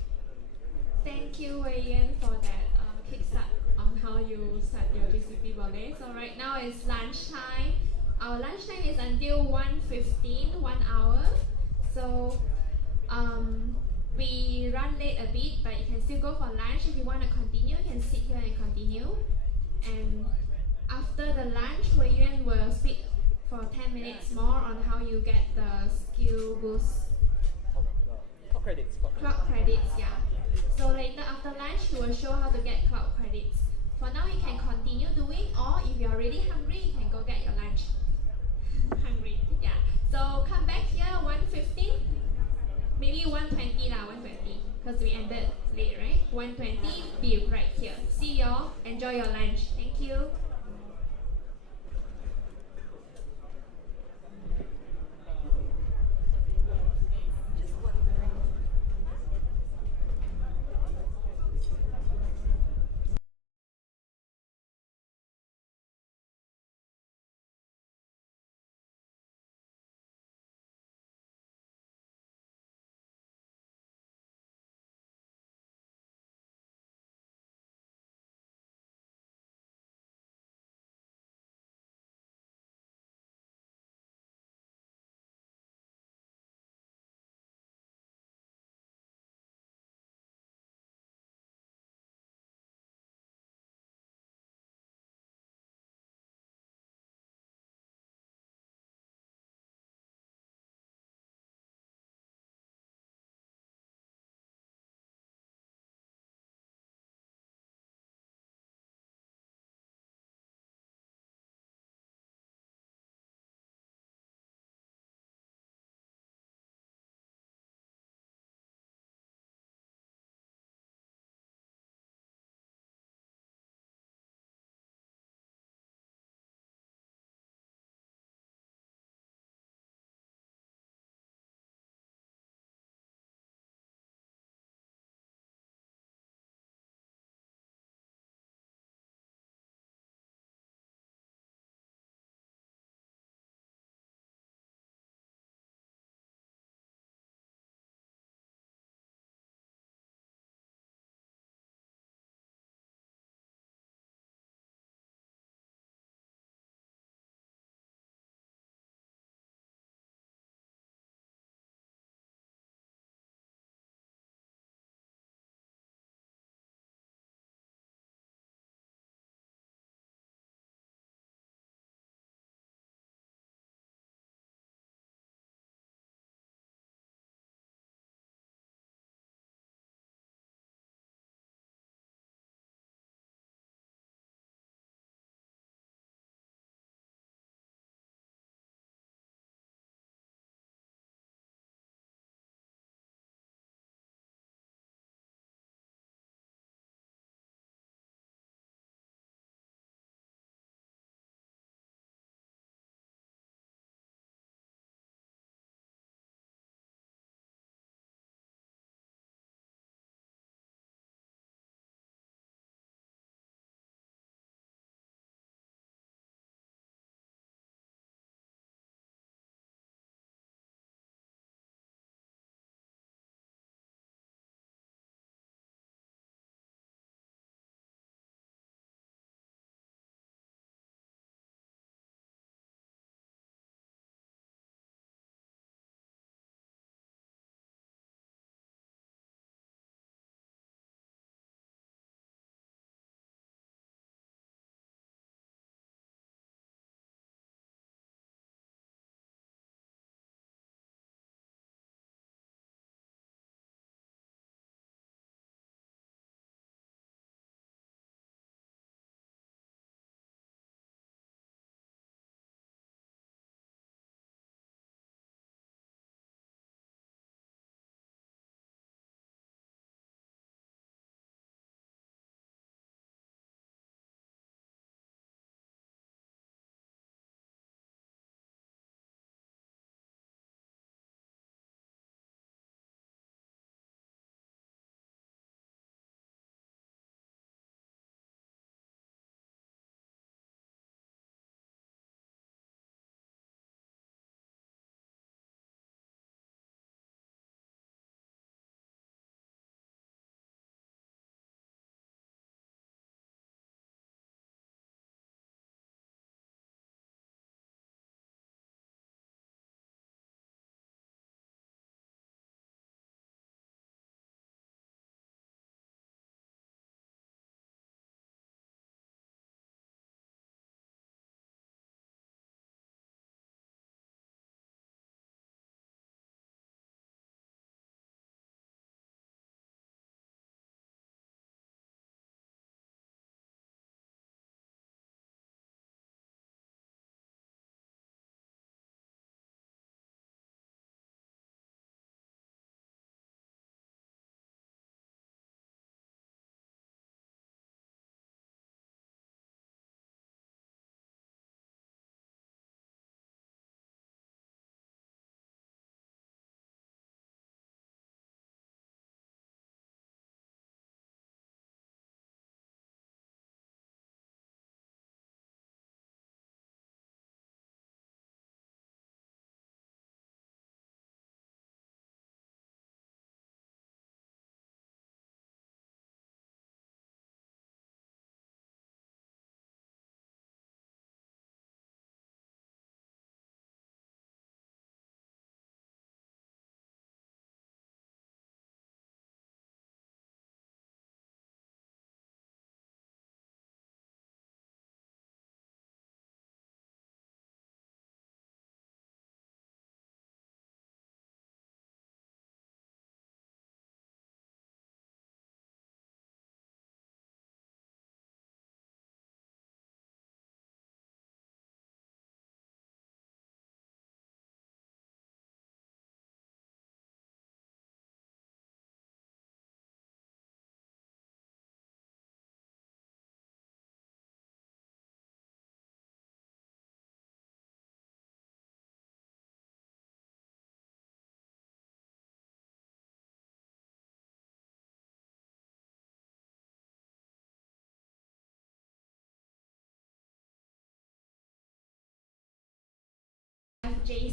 Thank you, Wei Yan, for that kickstart on how you start your GCP volley. So right now it's lunchtime. Our lunchtime is until 1:15, 1 hour. So we run late a bit, but you can still go for lunch. If you want to continue, you can sit here and continue. And after the lunch, Wei Yan will speak for 10 minutes more on how you get the skill boost. Cloud credits. Cloud credits, yeah. So later after lunch, he will show how to get cloud credits. For now, you can continue doing, or if you're really hungry, you can go get your lunch. Hungry, yeah. So come back here 1:15, maybe 1:20 lah, 1:20, because we ended late, right? 1:20, be right here. See y'all. Enjoy your lunch. Thank you.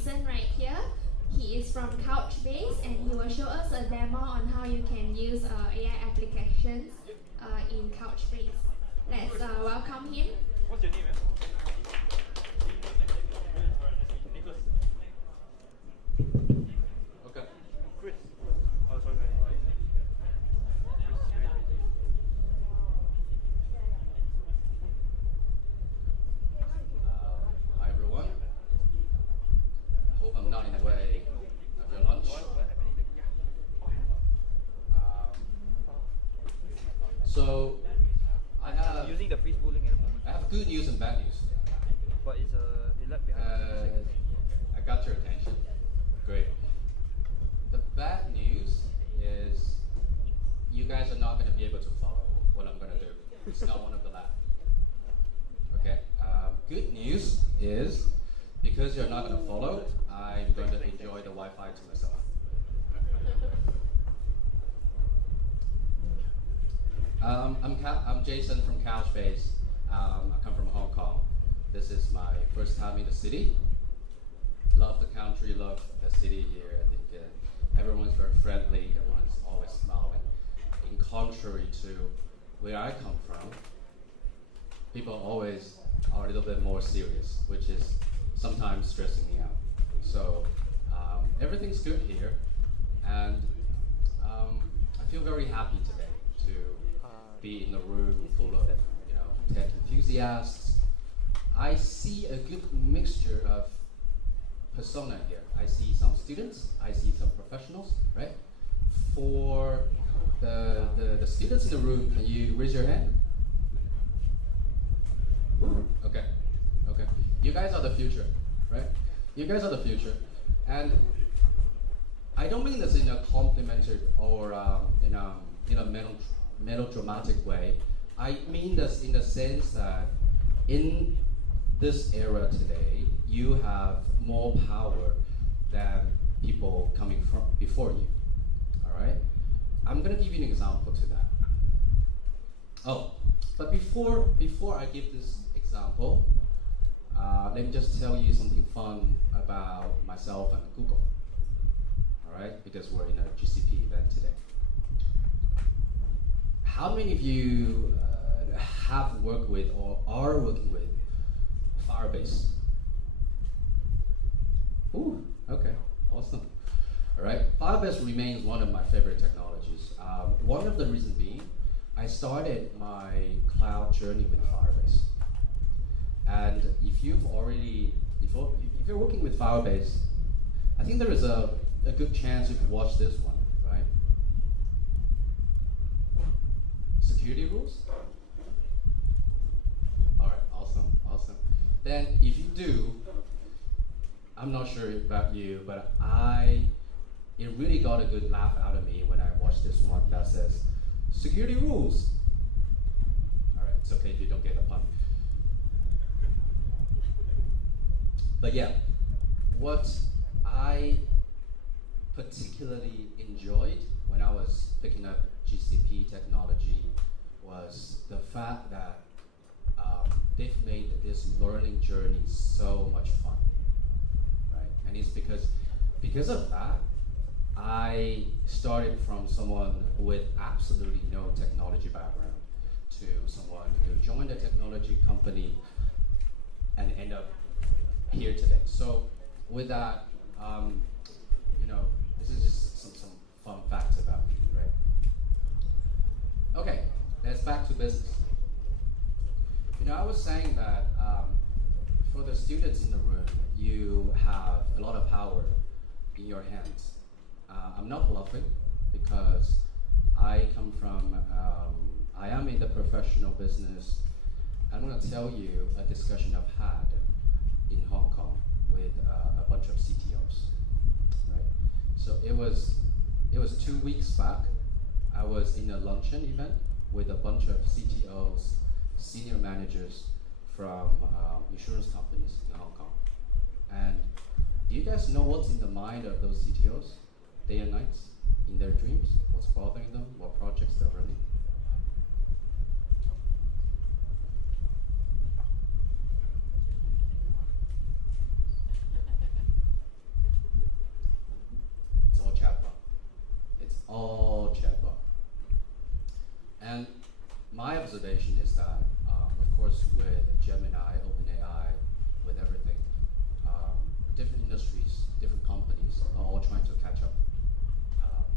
Jason right here. He is from Couchbase and he will show us a demo on how you can use AI applications in Couchbase. Let's welcome him. What's your name, man? Nicholas. Okay. Chris. Oh, sorry. Chris is very busy. Hi everyone. Hope I'm not in the way of your lunch. What happened? Yeah. Oh, So I have using the free spooling at the moment. I have good news and bad news. But it's it lag behind. I got your attention. Great. The bad news is you guys are not going to be able to follow what I'm going to do. It's not one of the lab. Okay. Good news is because you're not going to follow, I'm going to enjoy the Wi-Fi to myself. I'm Jason from Couchbase. I come from Hong Kong. This is my first time in the city. Love the country, love the city here. I think everyone's very friendly, everyone's always smiling. In contrary to where I come from, people always are a little bit more serious, which is sometimes stressing me out. So everything's good here, and I feel very happy today to be in a room full of tech enthusiasts. I see a good mixture of persona here. I see some students, I see some professionals, right? For the students in the room, can you raise your hand? Okay, okay. You guys are the future, right? You guys are the future. And I don't mean this in a complimentary or in a melodramatic way. I mean this in the sense that in this era today, you have more power than people coming from before you. All right? I'm gonna give you an example to that. Oh, but before I give this example, let me just tell you something fun about myself and Google. All right? Because we're in a GCP event today. How many of you have worked with or are working with Firebase? Ooh, okay, awesome. All right, Firebase remains one of my favorite technologies. One of the reasons being, I started my cloud journey with Firebase. And if you're working with Firebase, I think there is a good chance you can watch this one, right? Security rules? All right, awesome, awesome. Then if you do, I'm not sure about you, but it really got a good laugh out of me when I watched this one that says, security rules. All right, it's okay if you don't get the pun. But yeah, what I particularly enjoyed when I was picking up GCP technology was the fact that they've made this learning journey so much fun, right? And it's because of that, I started from someone with absolutely no technology background to someone who joined a technology company and end up here today. So with that, this is just some fun facts about me, right? Okay, let's back to business. I was saying that for the students in the room, you have a lot of power in your hands. I'm not bluffing because I am in the professional business. I'm going to tell you a discussion I've had in Hong Kong with a bunch of CTOs, right? So it was 2 weeks back. I was in a luncheon event with a bunch of CTOs, senior managers from insurance companies in Hong Kong. And do you guys know what's in the mind of those CTOs, day and nights, in their dreams? What's bothering them? What projects they're running? situation is that, of course, with Gemini, OpenAI, with everything, different industries, different companies are all trying to catch up.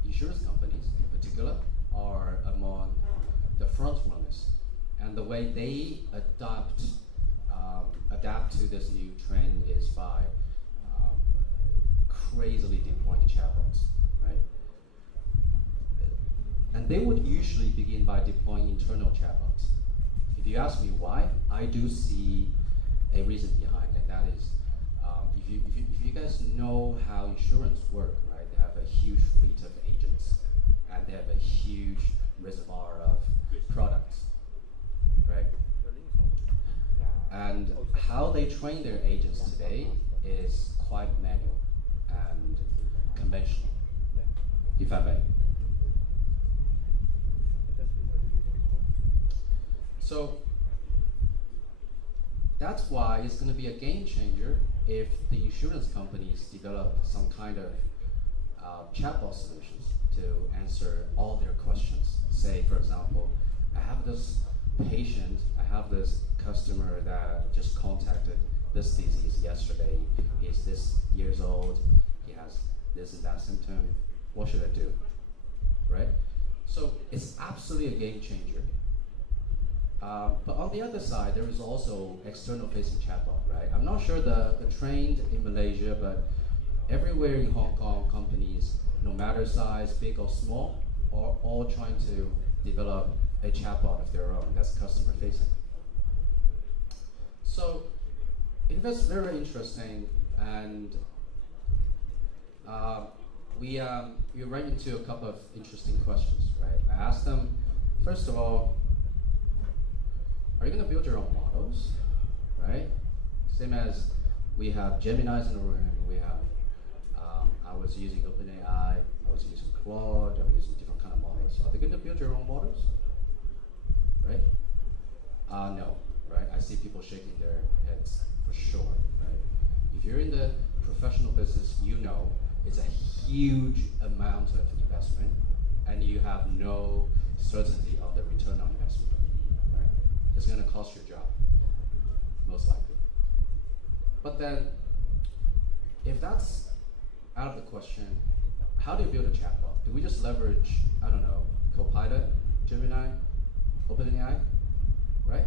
Insurance companies, in particular, are among the front runners, and the way they adapt to this new trend is by crazily deploying chatbots, right? And they would usually begin by deploying internal chatbots. If you ask me why, I do see a reason behind it. That is, if you guys know how insurance work, right? They have a huge fleet of agents, and they have a huge reservoir of products, right? And how they train their agents today is quite manual and conventional, if I may. So that's why it's going to be a game changer if the insurance companies develop some kind of chatbot solutions to answer all their questions. Say, for example, I have this patient, I have this customer that just contacted this disease yesterday. He's this years old, he has this and that symptom. What should I do? Right? So it's absolutely a game changer. But on the other side, there is also external facing chatbot, right? I'm not sure the trend in Malaysia, but everywhere in Hong Kong, companies, no matter size, big or small, are all trying to develop a chatbot of their own that's customer facing. So it was very interesting, and we ran into a couple of interesting questions, right? I asked them, first of all, are you going to build your own models, right? Same as we have Geminis in the room, we have, I was using OpenAI, I was using Claude, I was using different kind of models. Are they going to build your own models, right? No, right? I see people shaking their heads for sure, right? If you're in the professional business, you know it's a huge amount of investment, and you have no certainty of the return on investment. It's going to cost your job, most likely. But then, if that's out of the question, how do you build a chatbot? Do we just leverage, I don't know, Copilot, Gemini, OpenAI, right?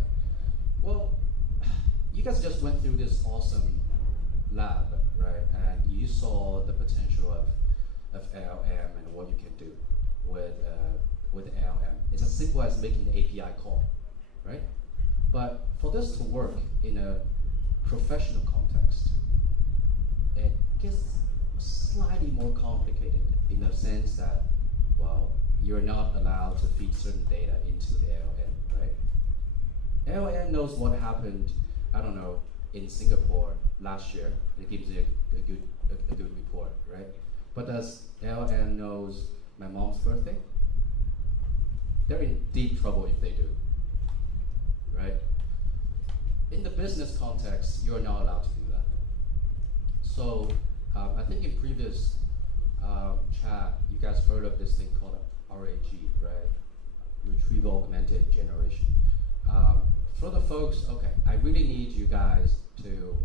Well, you guys just went through this awesome lab, right? And you saw the potential of LLM and what you can do with LLM. It's as simple as making the API call, right? But for this to work in a professional context, it gets slightly more complicated in the sense that, well, you're not allowed to feed certain data into the LLM, right? LLM knows what happened, I don't know, in Singapore last year. It gives you a good report, right? But does LLM knows my mom's birthday? They're in deep trouble if they do. Right? In the business context, you're not allowed to do that. So I think in previous chat, you guys heard of this thing called RAG, right? Retrieval Augmented Generation. For the folks, okay, I really need you guys to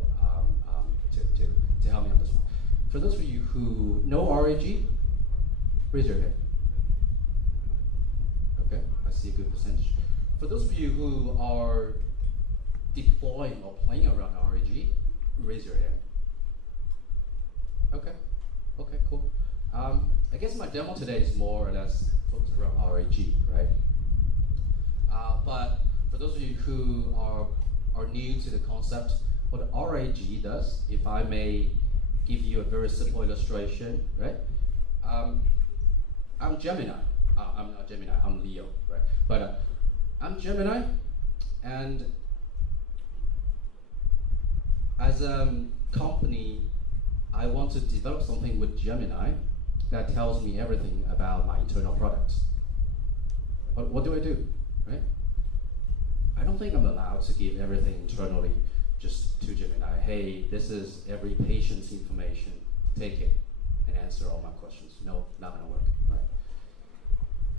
help me on this one. For those of you who know RAG, raise your hand. Okay, I see a good percentage. For those of you who are deploying or playing around RAG, raise your hand. Okay, cool. I guess my demo today is more or less focused around RAG, right? But for those of you who are new to the concept, what RAG does, if I may give you a very simple illustration, right? I'm Gemini. I'm not Gemini, I'm Leo, right? But I'm Gemini, and as a company, I want to develop something with Gemini that tells me everything about my internal products. But what do, right? I don't think I'm allowed to give everything internally just to Gemini. Hey, this is every patient's information, take it and answer all my questions. No, not gonna work, right?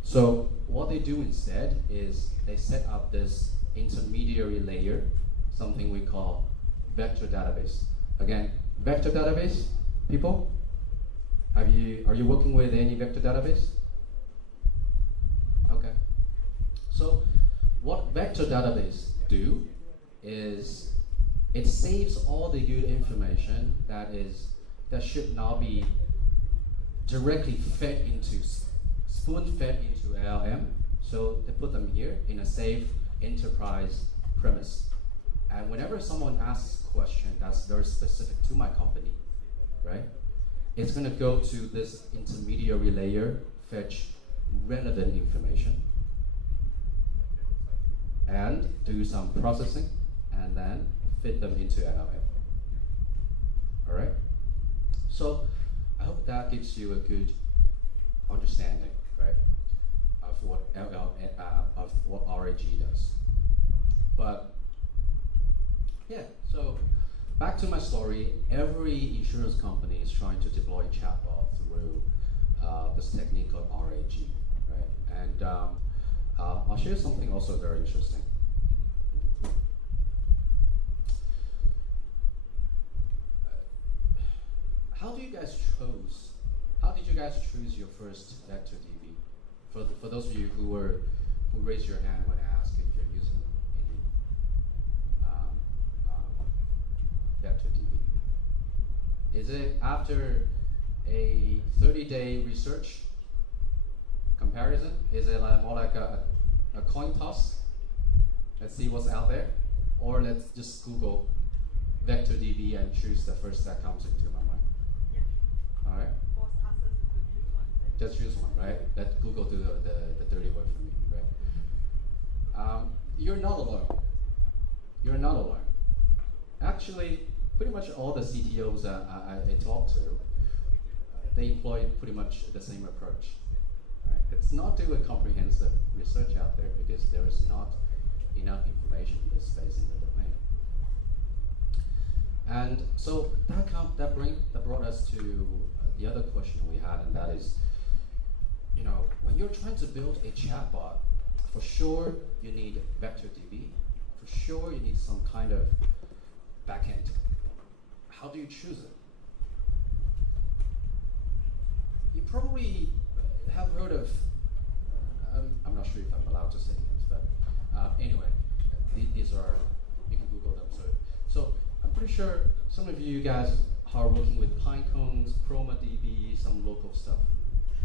So what they do instead is they set up this intermediary layer, something we call vector database. Again, vector database, people, are you working with any vector database? Okay. So what vector database do is it saves all the good information that should not be directly fed into spoon-fed into LLM. So they put them here in a safe enterprise premise. And whenever someone asks a question that's very specific to my company, right? It's going to go to this intermediary layer, fetch relevant information, and do some processing, and then fit them into LLM. All right? So I hope that gives you a good understanding, right, of what of what RAG does. But yeah, so back to my story. Every insurance company is trying to deploy chatbot through this technique called RAG, right? And I'll share something also very interesting. How did you guys choose your first vector DB? For those of you who raised your hand when I asked if you're using any vector DB. Is it after a 30-day research comparison? Is it more like a coin toss? Let's see what's out there, or let's just Google vector DB and choose the first that comes into my mind. All right. Just choose one, right? Let Google do the dirty work for me, right? You're not alone. You're not alone. Actually, pretty much all the CTOs I talk to, they employ pretty much the same approach. Right? It's not do a comprehensive research out there because there is not enough information in this space in the domain. And so that brought us to the other question we had, and that is, when you're trying to build a chatbot, for sure you need vector DB. For sure you need some kind of backend. How do you choose it? You probably have heard of. I'm not sure if I'm allowed to say names, but anyway, these are, you can Google them. So I'm pretty sure some of you guys are working with Pinecones, ChromaDB, some local stuff,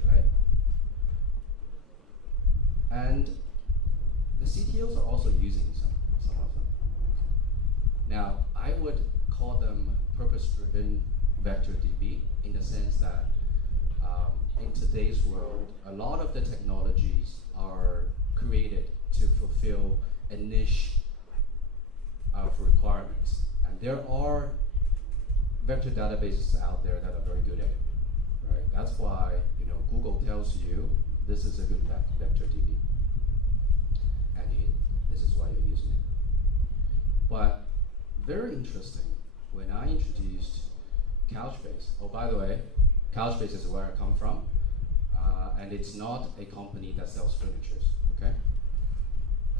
right? And the CTOs are also using some of them. Now, I would call them purpose-driven vector DB in the sense that in today's world, a lot of the technologies are created to fulfill a niche for requirements. And there are vector databases out there that are very good at it, right? That's why Google tells you this is a good vector DB, and this is why you're using it. But very interesting, when I introduced Couchbase. Oh, by the way, Couchbase is where I come from, and it's not a company that sells furniture. Okay,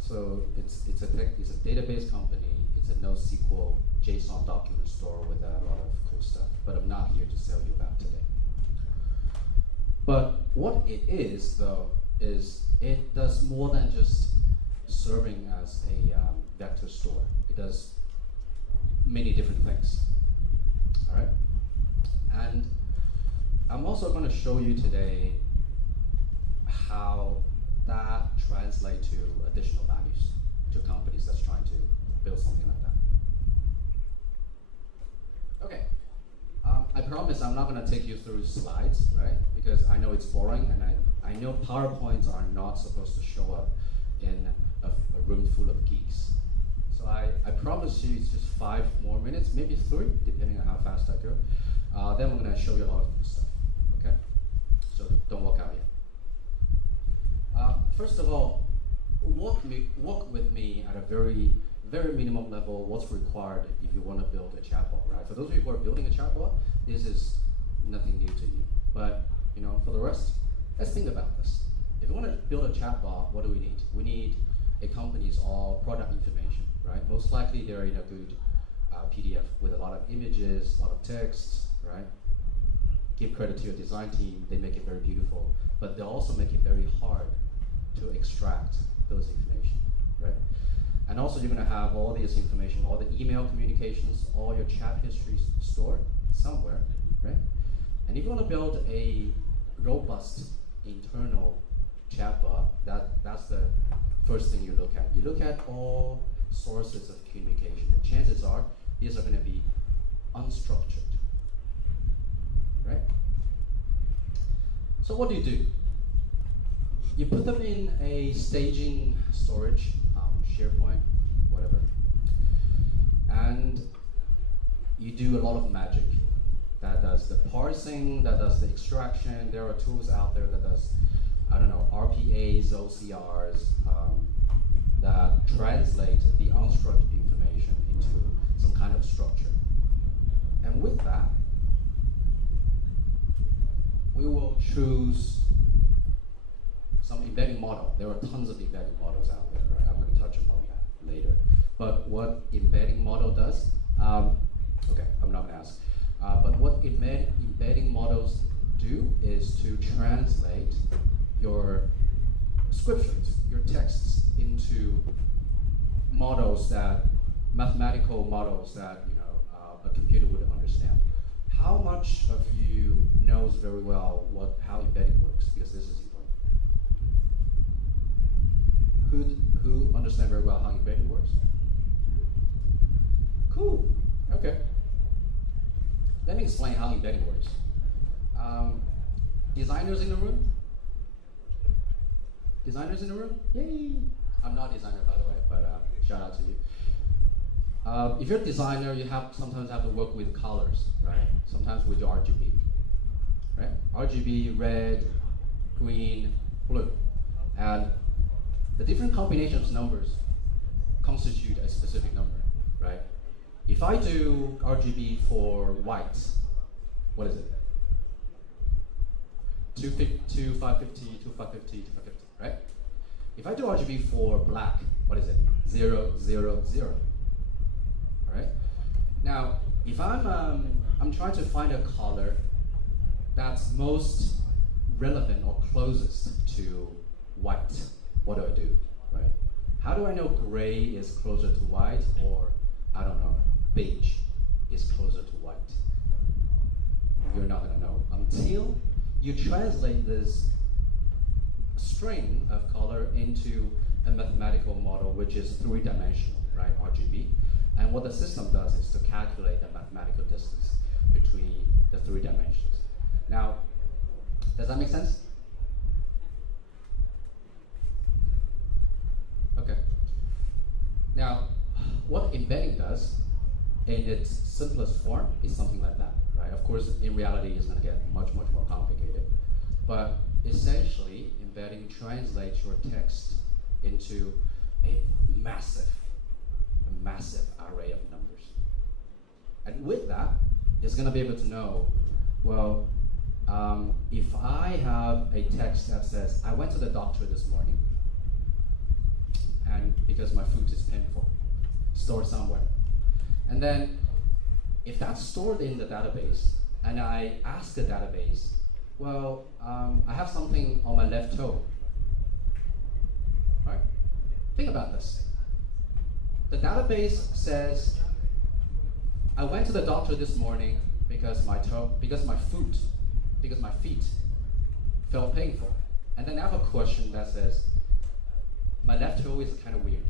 so it's a database company. It's a NoSQL JSON document store with a lot of cool stuff. But I'm not here to sell you that today. But what it is, though, is it does more than just serving as a vector store. It does many different things. All right, and I'm also going to show you today how that translates to additional values to companies that's trying to build something like that. Okay, I promise I'm not going to take you through slides, right? Because I know it's boring, and I know PowerPoints are not supposed to show up in a room full of geeks. So I promise you it's just 5 more minutes, maybe 3, depending on how fast I go. Then I'm going to show you a lot of good stuff, okay? So don't walk out yet. First of all, walk with me at a very, very minimum level, what's required if you want to build a chatbot, right? For those of you who are building a chatbot, this is nothing new to you. But for the rest, let's think about this. if you want to build a chatbot, what do we need? We need a company's all product information, right? Most likely they're in a good PDF with a lot of images, a lot of text, right? Give credit to your design team, they make it very beautiful, but they also make it very hard to extract those information, right? And also you're gonna have all this information, all the email communications, all your chat histories stored somewhere, right? And if you wanna build a robust internal chatbot, that's the first thing you look at. You look at all sources of communication, and chances are these are gonna be unstructured, right? So what do? You put them in a staging storage, SharePoint, whatever, and you do a lot of magic. That does the parsing, that does the extraction. There are tools out there that does, I don't know, RPAs, OCRs, that translate the unstructured information into some kind of structure. And with that, we will choose some embedding model. There are tons of embedding models out there, right? I'm going to touch upon that later. But what embedding model does, okay, I'm not going to ask. But what embedding models do is to translate your scriptures, your texts, into models that, mathematical models that a computer would understand. How much of you knows very well how embedding works? Because this is important. Who understand very well how embedding works? Cool. Okay. Let me explain how embedding works. Designers in the room? Designers in the room? Yay! I'm not a designer, by the way, but shout out to you. If you're a designer, you sometimes have to work with colors, right? Sometimes with RGB, right? RGB, red, green, blue. And the different combinations of numbers constitute a specific number, right? If I do RGB for white, what is it? 2550, 2550, 2550, right? If I do RGB for black, what is it? 0, 0, 0. All right. Now, if I'm trying to find a color that's most relevant or closest to white, what do? Right? How do I know gray is closer to white, or I don't know, beige is closer to white? You're not gonna know until you translate this string of color into a mathematical model which is three-dimensional, right? RGB. And what the system does is to calculate the mathematical distance between the three dimensions. Now, does that make sense? Okay. Now, what embedding does in its simplest form is something like that, right? Of course, in reality, it's going to get much, much more complicated. But essentially, embedding translates your text into a massive array of numbers. And with that, it's going to be able to know, well, if I have a text that says, I went to the doctor this morning, and because my foot is painful, stored somewhere. And then, if that's stored in the database, and I ask the database, well, I have something on my left toe, right? Think about this. The database says, I went to the doctor this morning because my feet felt painful. And then I have a question that says, my left toe is kind of weird.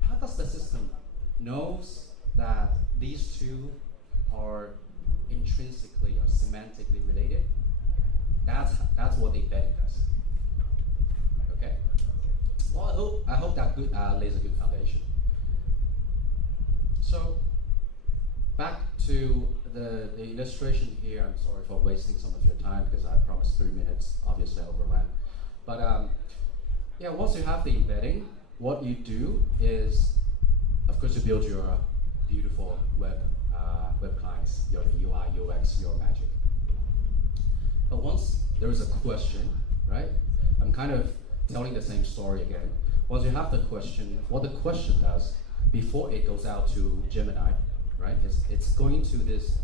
How does the system knows that these two are intrinsically or semantically related? That's what embedding does. Okay? Well, I hope that lays a good foundation. So, back to the illustration here. I'm sorry for wasting some of your time because I promised 3 minutes. Obviously, I overran. But yeah, once you have the embedding, what you do is, of course, you build your beautiful web clients, your UI, UX, your magic. But once there is a question, right? I'm kind of telling the same story again. Once you have the question, what the question does before it goes out to Gemini, right? It's going to this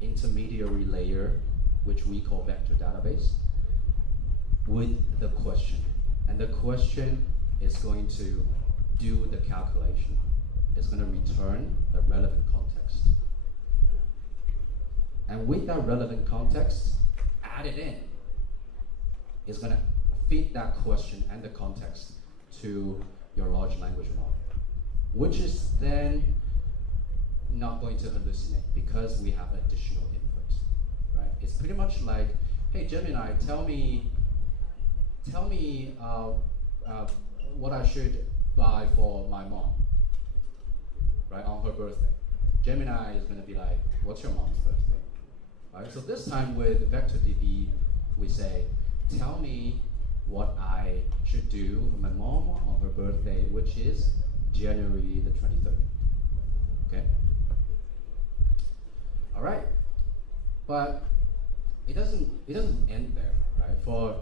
intermediary layer, which we call vector database, with the question. And the question is going to do the calculation. It's going to return the relevant context. And with that relevant context added in, it's going to fit that question and the context to your large language model, which is then not going to hallucinate because we have additional input, right? It's pretty much like, hey Gemini, tell me what I should buy for my mom, right, on her birthday. Gemini is going to be like, what's your mom's birthday? Right? So this time with VectorDB, we say, tell me what I should do for my mom on her birthday, which is January the 23rd. Okay? All right. But it doesn't end there, right? For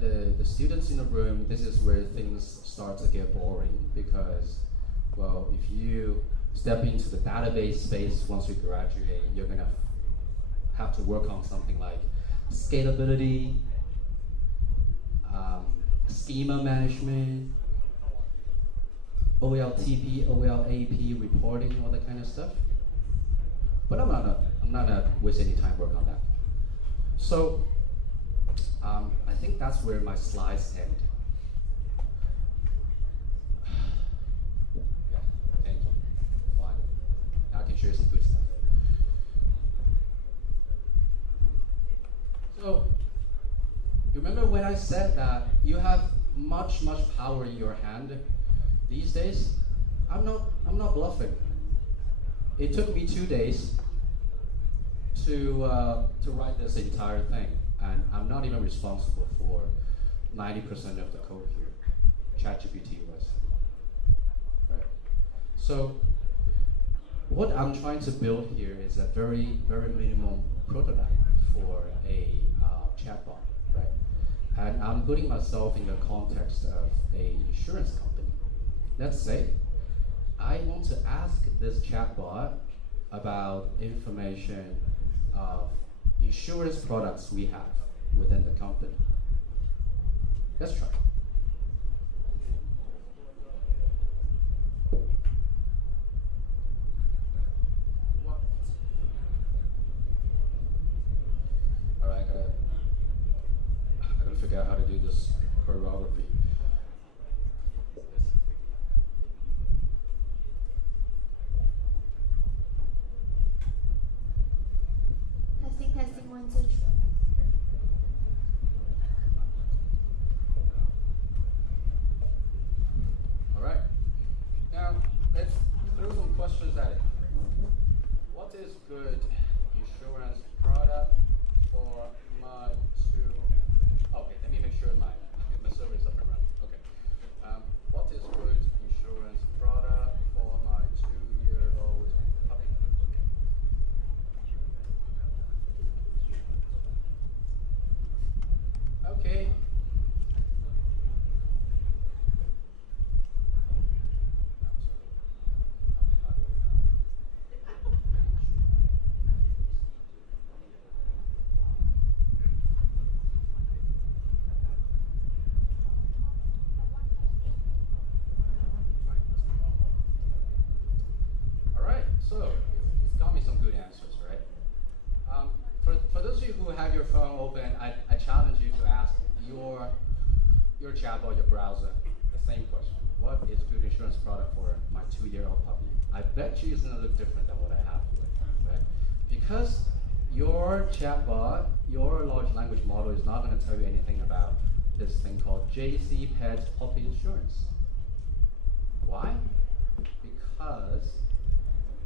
the students in the room, this is where things start to get boring because, well, if you step into the database space once you graduate, you're gonna have to work on something like scalability, schema management, OLTP, OLAP reporting, all that kind of stuff. But I'm not gonna waste any time working on that. So I think that's where my slides end. Yeah, thank you. Fine. Now I can show you some good stuff. So, you remember when I said that you have much power in your hand these days? I'm not bluffing. It took me 2 days to write this entire thing, and I'm not even responsible for 90% of the code here. ChatGPT was, right? So, what I'm trying to build here is a very minimum prototype for a chatbot, right? And I'm putting myself in the context of an insurance company. Let's say I want to ask this chatbot about information of insurance products we have within the company. Let's try. All right, I gotta figure out how to do this choreography. Testing 1, 2, 3. All right. Now let's throw some questions at it. What is good insurance product for my two? Okay, let me make sure my server is up and running. Okay. What is good insurance product for my 2-year-old puppy? Okay. All right, so it's got me some good answers, right? For those of you who have your phone open, I challenge you to ask your chatbot, your browser, the same question. What is good insurance product for my 2-year-old puppy? I bet you it's gonna look different than what I have here, right? Because your chatbot, your large language model is not gonna tell you anything about this thing called JC Pet Puppy Insurance. Why? Because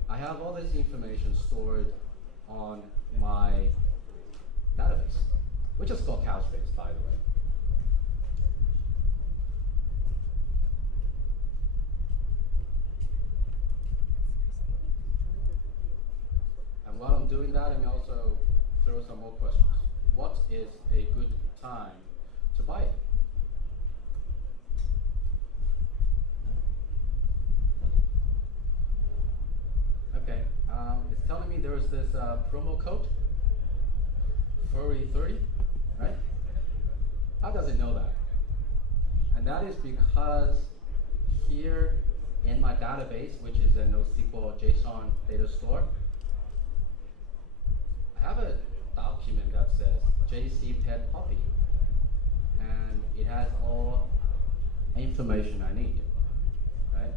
I have all this information stored on my database, which is called Couchbase, by the way. And while I'm doing that, let me also throw some more questions. What is a good time to buy it. Okay, it's telling me there's this promo code, Furry30, right? How does it know that? And that is because here in my database, which is a NoSQL JSON data store, I have a document that says JC Pet Puppy, and it has all information I need, right?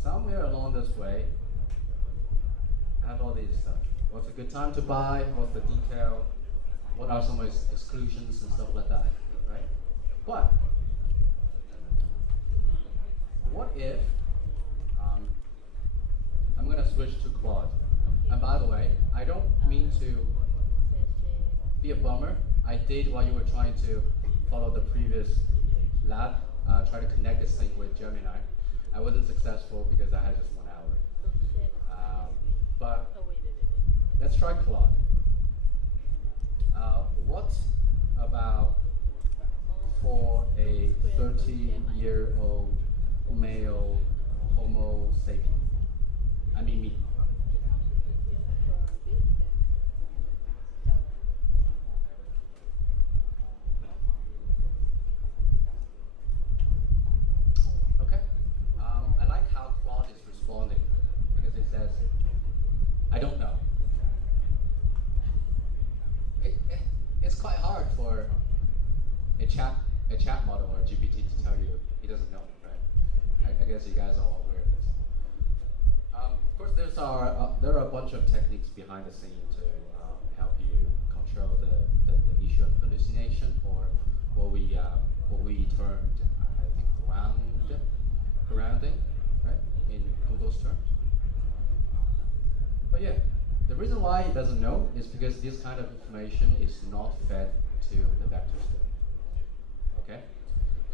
Somewhere along this way, I have all these stuff. What's a good time to buy? What's the detail? What are some exclusions and stuff like that, right? But what if I'm going to switch to Claude? And by the way, I don't mean to be a bummer. I did while you were trying to follow the previous lab, try to connect this thing with Gemini. I wasn't successful because I had just 1 hour. But let's try Claude. What about for a 30-year-old male Homo sapien? I mean me. Okay. I like how Claude is responding because it says, I don't know. It's quite hard for a chat model or a GPT to tell you he doesn't know, right? I guess you guys are all aware of this. Of course, there are a bunch of techniques behind the scene to help you control the issue of hallucination, or what we termed, I think, grounding, right, in Google's terms. But yeah, the reason why it doesn't know is because this kind of information is not fed to the vector store. Okay?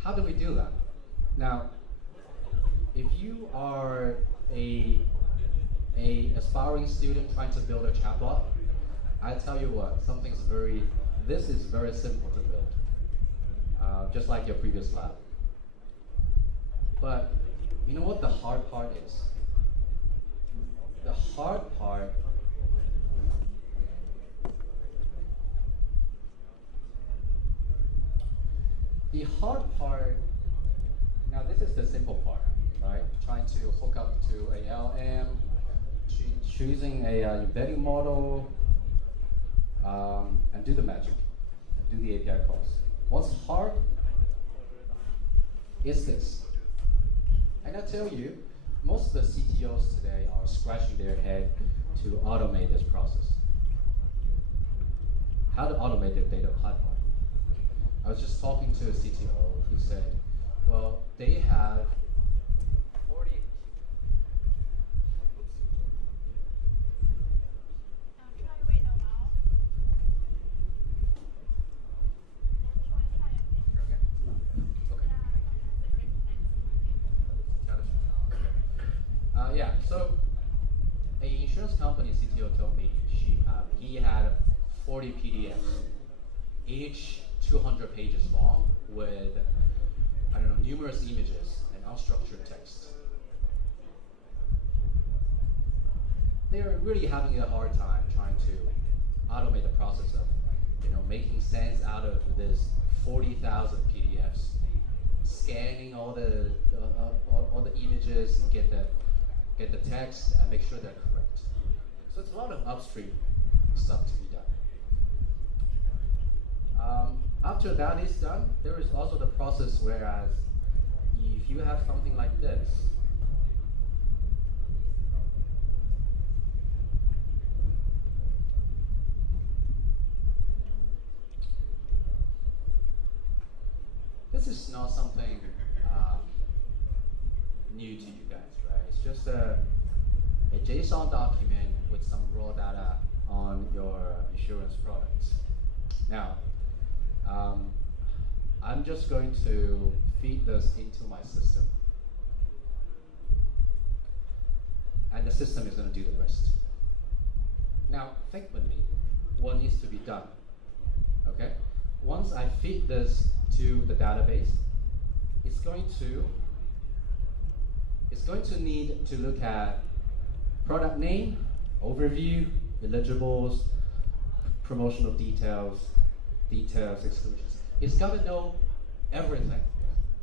How do we do that? Now, if you are a aspiring student trying to build a chatbot, I tell you what, this is very simple to build, just like your previous lab. But you know what the hard part is? The hard part now this is the simple part, right? Trying to hook up to a LM, choosing a embedding model, and do the magic, and do the API calls. What's hard is this. And I tell you, most of the CTOs today are scratching their head to automate this process. How to automate their data pipeline. I was just talking to a CTO who said, well, they have 40. Try wait a while. Then try again. Okay. Yeah, so a insurance company CTO told me he had 40 PDFs, each 200 pages long, with, I don't know, numerous images and unstructured text. They're really having a hard time trying to automate the process of, making sense out of this 40,000 PDFs, scanning all the images and get the text and make sure they're correct. So it's a lot of upstream stuff to be done. After that is done, there is also the process whereas if you have something like this, this is not something new to you guys, right? It's just a JSON document with some raw data on your insurance products. Now, I'm just going to feed this into my system. And the system is going to do the rest. Now, think with me what needs to be done. Okay? Once I feed this to the database, it's going to need to look at product name, overview, eligibles, promotional details, exclusions. It's got to know everything.